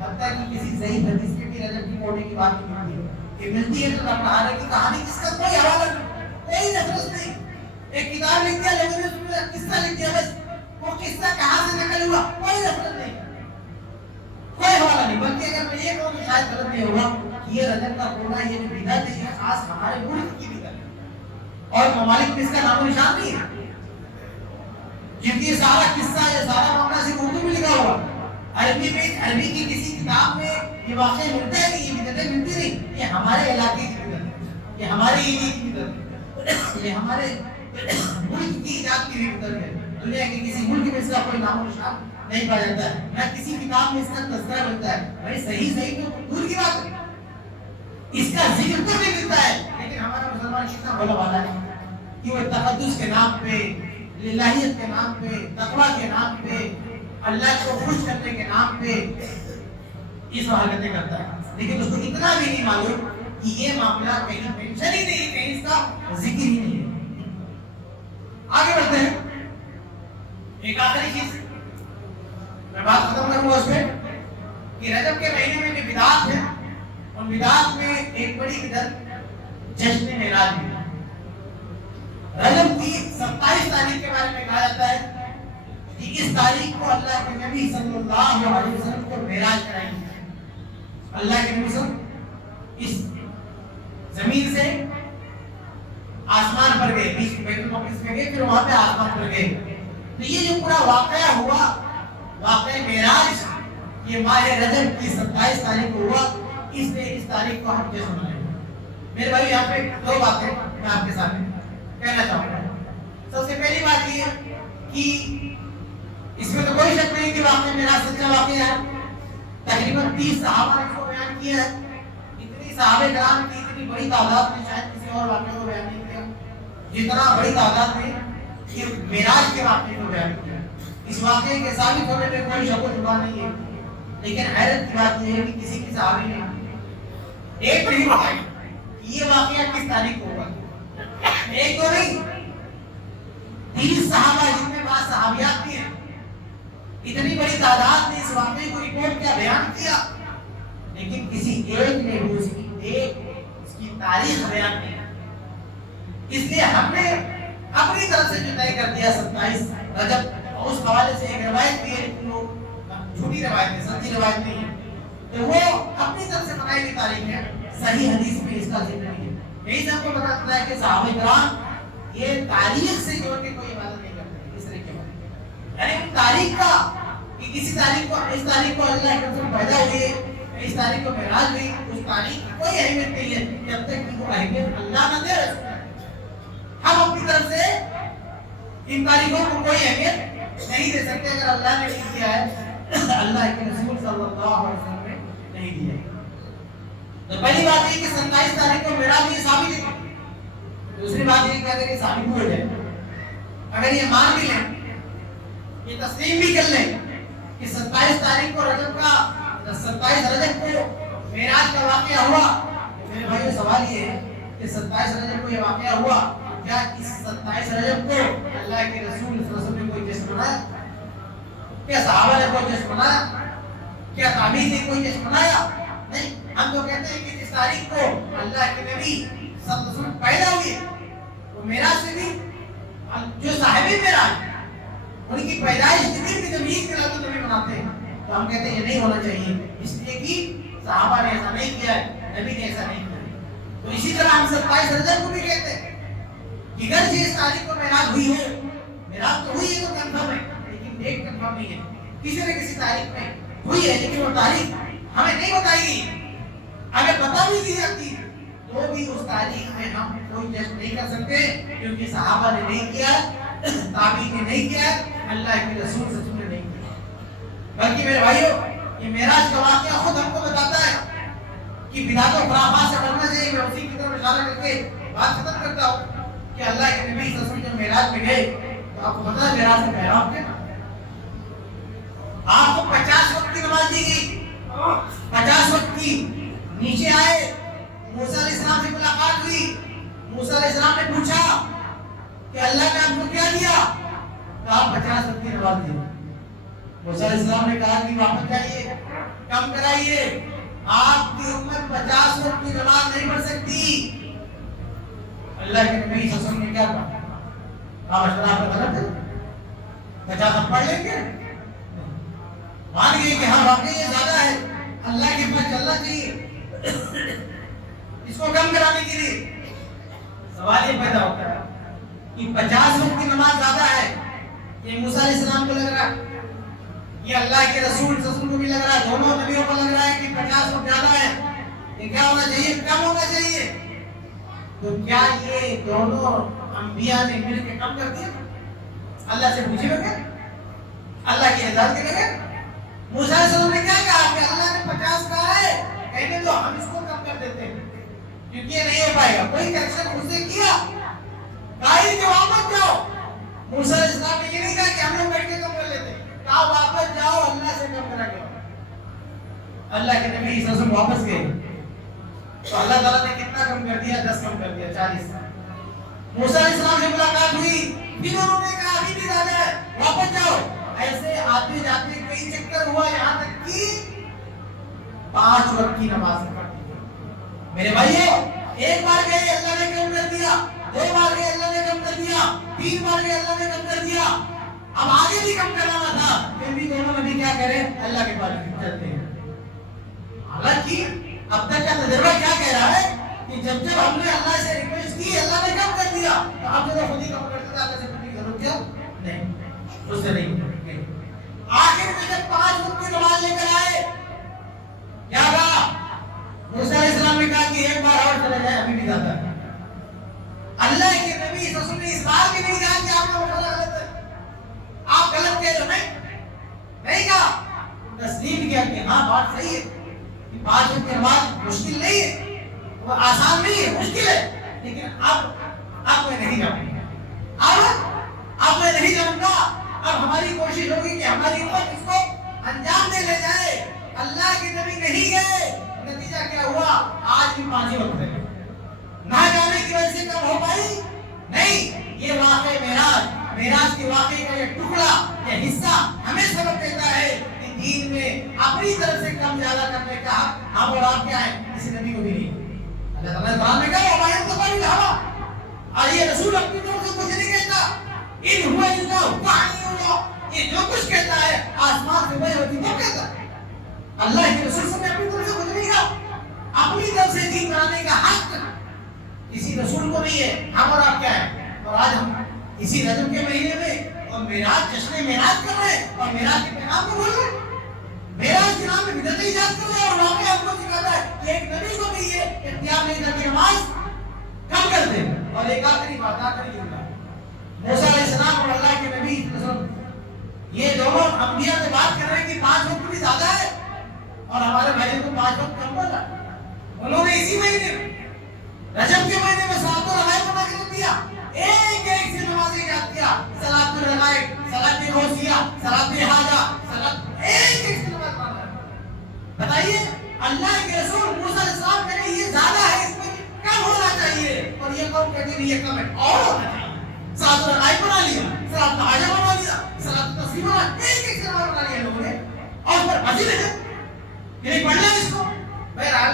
حتیٰ کہ کسی صحیح حدیث میں بھی رجب کے کوڈے کی بات نہیں ملتی ہے۔ یہ ملتی ہے تو لکڑہارے کی کہانی جس کا کوئی حوالہ نہیں، کوئی ریفرنس نہیں، ایک کتاب لکھ دیا لوگوں نے اس میں قصہ لکھ دیا، بس وہ قصہ کہاں سے نقل ہوا کوئی ریفرنس نہیں، کوئی حوالہ نہیں، بلکہ اگر میں یہ کہوں تو شاید غلط نہیں ہوگا کہ یہ رجب کا کوڈا، یہ جو بدعت ہے، یہ پاس ہمارے ملک کی بھی طرف اور ممالک میں اس کا نام و نشان نہیں ہے. جبکہ یہ سارا قصہ یہ سارا معاملہ صرف اردو میں لکھا ہوا, عربی میں عربی کی کسی کتاب میں یہ واقعہ ملتا ہے نہیں, یہ بدعتیں ملتی نہیں. یہ ہمارے علاقے کی بدعت ہے, یہ ہمارے ایریا کی بدعت ہے, یہ ہمارے ملک کی ایجاد کی بھی بدعت ہے. دنیا کے کسی ملک میں اس کا کوئی نام و نشان نہیں پایا جاتا ہے, نہ کسی کتاب میں اس کا تذکرہ ملتا ہے. بھائی صحیح تو دور کی بات ہے, اس کا ذکر تو نہیں ملتا ہے, لیکن ہمارا مسلمان کتنا بڑا والا ہے کہ وہ تقدس کے نام پہ, للہیت کے نام پہ, تقویٰ کے نام پہ, اللہ کو خوش کرنے کے نام پہ یہ سب حرکتیں کرتا ہے. لیکن اس کو اتنا بھی نہیں معلوم کہ یہ معاملہ کہیں مینشن ہی نہیں, کہیں اس کا ذکر ہی نہیں ہے. آگے بڑھتے ہیں. ایک آخری چیز میں بات ختم کروں گا اس میں کہ رجب کے مہینے میں جو بدعات ہے اور بدعات میں ایک بڑی بدعت جشن معراج ہے. رجب کی 27 تاریخ کے بارے میں کہا جاتا ہے کہ اس تاریخ کو اللہ کے نبی صلی اللہ علیہ وسلم کو معراج کرائیں گے. اللہ کے نبی صلی اللہ علیہ وسلم اس زمین سے آسمان پر گئے, بیچ بیت المقدس میں گئے, پھر وہاں پہ آسمان پر گئے. تو یہ جو پورا واقعہ ہوا, واقعہ معراج, یہ ماہ رجب کی 27 تاریخ کو ہوا. اس لیے اس تاریخ کو ہم جشن منائیں گے. میرے بھائی یہاں پہ دو باتیں میں آپ کے سامنے کہنا چاہوں گا. سب سے پہلی بات یہ کہ اس میں تو کوئی شک نہیں کہ واقعہ معراج سچا واقعہ ہے. تقریباً 30 صحابہ نے اس کو بیان کیا ہے. اتنی صحابہ کرام کی اتنی بڑی تعداد میں شاید کسی اور واقعے کو بیان نہیں کیا جتنا بڑی تعداد میں کہ معراج کے واقعے کو بیان کیا. اس واقعے کے ثابت ہونے میں کوئی شک و شبہ نہیں ہے, لیکن حیرت کی بات یہ ہے کہ کسی کی صحابی نے ایک نہیں بتائی کہ یہ واقعہ کس تاریخ کو ہوا. ایک تو نہیں, 30 صحابہ جن میں بعض صحابیات بھی ہیں, اتنی بڑی تعداد نے اس واقعے کو رپورٹ کیا, بیان کیا, لیکن کسی ایک نے بھی اس کی تاریخ بیان نہیں. اس لیے ہم نے اپنی طرف سے جو طے کر دیا 27 رجب, اور اس حوالے سے ایک روایت بھی ہے, جو جھوٹی روایت ہے, سچی روایت نہیں ہے, تو وہ اپنی طرف سے بنائی ہوئی تاریخ ہے. صحیح حدیث میں اس کا ذکر نہیں ہے. یہی سے ہم کو پتا چلتا ہے کہ صحابہ کرام یہ تاریخ سے جوڑ کے کوئی عبادت نہیں کرتے اس طریقے سے, یعنی تاریخ کا کہ کسی تاریخ کو, اس تاریخ کو اللہ کے رسول پیدا ہوئے, اس تاریخ کو معراج ہوئی, اس تاریخ کی کوئی اہمیت نہیں ہے جب تک کہ وہ اہمیت اللہ نہ دے. ہم اپنی طرف سے ان تاریخوں کو کوئی اہمیت نہیں دے سکتے اگر اللہ نے نہیں کیا ہے, اللہ کے رسول صلی اللہ علیہ وسلم نے نہیں دیا ہے. تو پہلی بات یہ کہ 27 تاریخ کو معراج یہ ثابت ہے. دوسری بات یہ کہتے ہیں کہ ثابت ہو جائے, اگر یہ مان بھی لیں, یہ تسلیم بھی کر لیں کہ 27 تاریخ کو رجب کا 27 رجب کو معراج کا واقعہ ہوا, تو میرے بھائیو سوال یہ ہے کہ 27 رجب کو یہ واقعہ ہوا, کیا اس 27 رجب کو اللہ کے رسول صلی اللہ علیہ وسلم نے کوئی جشن منایا؟ کیا صحابہ نے کوئی جشن منایا؟ کیا تابعین نے کوئی جشن منایا؟ نہیں. ہم تو کہتے ہیں کہ اس تاریخ کو اللہ کے نبی صلی اللہ علیہ وسلم پیدا ہوئے, وہ معراج سے بھی جو صاحب معراج ان کی پیدائش کے دن بھی زمین کے لوگ نبی مناتے ہیں, تو ہم کہتے ہیں یہ نہیں ہونا چاہیے, اس لیے کہ صحابہ نے ایسا نہیں کیا ہے, نبی نے ایسا نہیں کیا. تو اسی طرح ہم 27 رجب کو بھی کہتے ہیں کہ اگر اس تاریخ کو معراج ہوئی ہے, معراج تو ہوئی ہے تو کنفرم ہے, لیکن ڈیٹ کنفرم نہیں ہے. کسی نہ کسی تاریخ میں ہوئی ہے, لیکن وہ تاریخ ہمیں نہیں بتائی گئی. اگر بتا بھی دی جاتی تو بھی اس تاریخ میں ہم کوئی جشن نہیں کر سکتے, کیونکہ صحابہ نے نہیں کیا, تابعین نے نہیں کیا, اللہ کے رسول صلی اللہ علیہ وسلم نے نہیں کیا. بلکہ میرے بھائیو, یہ معراج کا واقعہ خود ہم کو بتاتا ہے کہ بدعت و خرافات سے بچنا چاہیے. میں اسی کی طرف اشارہ کر کے بات ختم کرتا ہوں کہ اللہ کے نبی صلی اللہ علیہ وسلم جب معراج میں گئے تو آپ کو پتہ ہے معراج کا پیغام کیا؟ آپ کو 50 وقت کی نماز دی گئی, 50 وقت کی. نیچے آئے, موسیٰ علیہ السلام سے ملاقات ہوئی. موسیٰ علیہ السلام نے پوچھا کہ اللہ نے آپ کو کیا دیا؟ کہا 50 وقت کی نماز دی. موسیٰ علیہ السلام نے کہا کہ واپس جائیے, کم کرائیے, آپ کی امت 50 وقت کی نماز نہیں پڑھ سکتی. اللہ کے نبی صلی اللہ علیہ وسلم نے کیا کہا؟ کہا مشورہ آپ کا غلط ہے, 50 ہم پڑھ لیں گے. مان گئے کہ ہاں واقعی یہ زیادہ ہے, اللہ کے پاس چلنا چاہیے. اس کو کم کرانے کے لیے سوال یہ پیدا ہوتا ہے کہ 50 وقت کی نماز زیادہ ہے، یہ موسیٰ علیہ السلام کو لگ رہا ہے، یہ اللہ کے رسول کو بھی لگ رہا ہے، دونوں نبیوں کو لگ رہا ہے کہ 50 وقت زیادہ ہے، یہ کیا ہونا چاہیے؟ کم ہونا چاہیے۔ تو کیا یہ دونوں انبیاء نے مل کے کم کر دیا؟ اللہ سے پوچھے گا، اللہ کی ہدایت کے لگے؟ موسیٰ علیہ السلام نے کیا کہا کہ اللہ نے 50 کہا ہے، کہنے تو ہم اس کو کم کر دیتے ہیں کیونکہ یہ نہیں ہو پائے گا۔ کوئی کریکشن خود سے کیا؟ قائل کہ واپس جاؤ۔ موسیٰ علیہ السلام نے یہ نہیں کہا کہ ہم لوگ بیٹھ کے کم کر لیتے، کہا واپس جاؤ، اللہ سے کم کرا گیا۔ اللہ کے نبی صلی اللہ علیہ وسلم واپس گئے تو اللہ تعالیٰ نے کتنا کم کر دیا؟ 10 کم کر دیا، 40۔ موسیٰ علیہ السلام سے ملاقات ہوئی، پھر انہوں نے کہا ابھی بھی زیادہ ہے، واپس جاؤ۔ ایسے آتے جاتے کئی چکر ہوا، یہاں تک کہ 5 وقت کی نماز پڑھ دی۔ میرے بھائیو، ایک بار گئے اللہ نے کم کر دیا، 2 بار گئے اللہ نے کم کر دیا، 3 بار گئے اللہ نے کم کر دیا، اب آگے بھی کم کرانا تھا، پھر بھی دونوں نبی کیا کریں؟ اللہ کے پاس چلتے ہیں۔ حالانکہ اب تک کا تجربہ کیا کہہ رہا ہے کہ جب ہم نے اللہ سے ریکویسٹ کی، اللہ نے کم کر دیا، تو اب جو خود ہی کم کرتے تھے، اللہ سے پوچھنے کی ضرورت کیا نہیں، اس سے نہیں۔ آخر میں جب 5 وقت کی نماز لے کر آئے، کیا کہا؟ موسیٰ علیہ السلام نے کہا کہ ایک بار اور چلا جائے، ابھی بھی زیادہ ہے۔ اللہ کے نبی صلی اللہ علیہ وسلم نے اس بات بھی نہیں کہا کہ آپ کا مسئلہ غلط ہے، آپ غلط کہہ رہے ہیں، نہیں کہا، تسلیم کیا کہ ہاں بات صحیح ہے کہ 5 وقت کی نماز مشکل نہیں ہے، وہ آسان نہیں ہے، مشکل ہے، لیکن اب میں نہیں جاؤں گا، اب میں نہیں جاؤں گا۔ اب ہماری کوشش ہوگی کہ ہماری امت اس کو انجام دے لے جائے۔ اللہ کے نبی نہیں گئے، نتیجہ کیا ہوا؟ آج بھی 5 وقت ہے، نہ جانے کی وجہ سے کم ہو پائی نہیں۔ یہ واقعہ معراج کے واقعے کا یہ ٹکڑا، یہ حصہ ہمیں سبق دیتا ہے کہ دین میں اپنی طرف سے کم زیادہ کرنے کا حق ہم اور آپ کیا ہے؟ کسی نبی کو بھی نہیں۔ اللہ تعالیٰ نے قرآن میں کہا وَمَا يَنطِقُ عَنِ الْهَوَىٰ، اور یہ رسول اپنی طرف سے کچھ نہیں کہتا، ان هو الا وحی اللہ، یہ جو کچھ کہتا ہے آسمان سے وحی ہوتی ہے، وہ کہتا ہے۔ اللہ کے رسول سے اپنی طرف سے کچھ نہیں کہا، اپنی طرف سے دین بنانے کا حق کسی رسول کو نہیں ہے، ہم اور آپ کیا ہے؟ اور آج ہم اسی رجب کے مہینے میں اور معراج، جشن معراج کر رہے ہیں اور معراج کے پیغام کو بول رہے ہیں، معراج کے نام پہ بدعت ایجاد کر رہے ہیں، اور واقعہ ہم کو سکھاتا ہے کہ ایک نبی کو بھی یہ اختیار نہیں تھا کہ نماز کم کر دے۔ اور ایک آخری بات، آخری جملہ، موسیٰ علیہ السلام اور اللہ کے نبی یہ دونوں انبیاء سے بات کر رہے ہیں کہ 5 وقت بھی زیادہ ہے، اور ہمارے بھائی کو 5 وقت کم بولا۔ انہوں نے اسی مہینے میں، رجب کے مہینے میں صلاۃ الرغائب بنا کے دیا، ایک سے نماز ایجاد کیا، صلاۃ الرغائب، صلاۃ غوثیہ، صلاۃ حاجہ، صلاۃ ایک سے نماز پڑھنا۔ بتائیے اللہ کے رسول موسیٰ علیہ السلام کہہ رہے یہ زیادہ ہے، اس میں کم ہونا چاہیے، اور یہ قوم کہتی ہے یہ کم ہے، اور ہونا چاہیے۔ صلاۃ الرغائب بنا لیا، صلاۃ حاجہ بنا لیا، صلاۃ تسبیح بنا، ایک سے نماز بنا لیا لوگوں نے، اور پر مسجد ہے کہ نہیں پڑھنا اس کو۔ بہرحال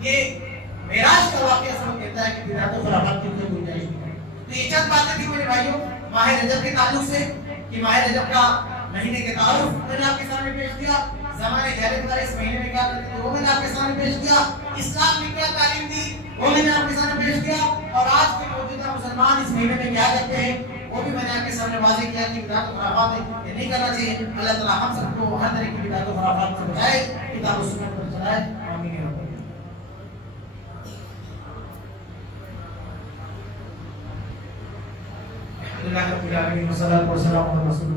یہ معراج کا واقعہ سب کہتا ہے کہ بدعت و خرافات کی کوئی گنجائش نہیں ہے۔ تو یہ چند باتیں تھیں میرے بھائیوں ماہ رجب کے تعلق سے، کہ ماہ رجب کا مہینے کے تعارف میں نے آپ کے سامنے پیش کیا، زمانے جاہلیت والے اس مہینے میں کیا کرتے تھے وہ میں نے آپ کے سامنے پیش کیا، اسلام نے کیا تعلیم دی وہ میں نے آپ کے سامنے پیش کیا، اور آج کے موجودہ مسلمان اس مہینے میں کیا کرتے ہیں وہ بھی میں نے آپ کے سامنے واضح کیا کہ بدعت و خرافات یہ نہیں کرنا چاہیے۔ اللہ تعالیٰ ہم سب کو ہر طرح کی بدعت و خرافات سے بچائے، کتاب و سنت پر چلائے، آمین۔ الحمدللہ رب العالمین والصلاۃ والسلام علی رسول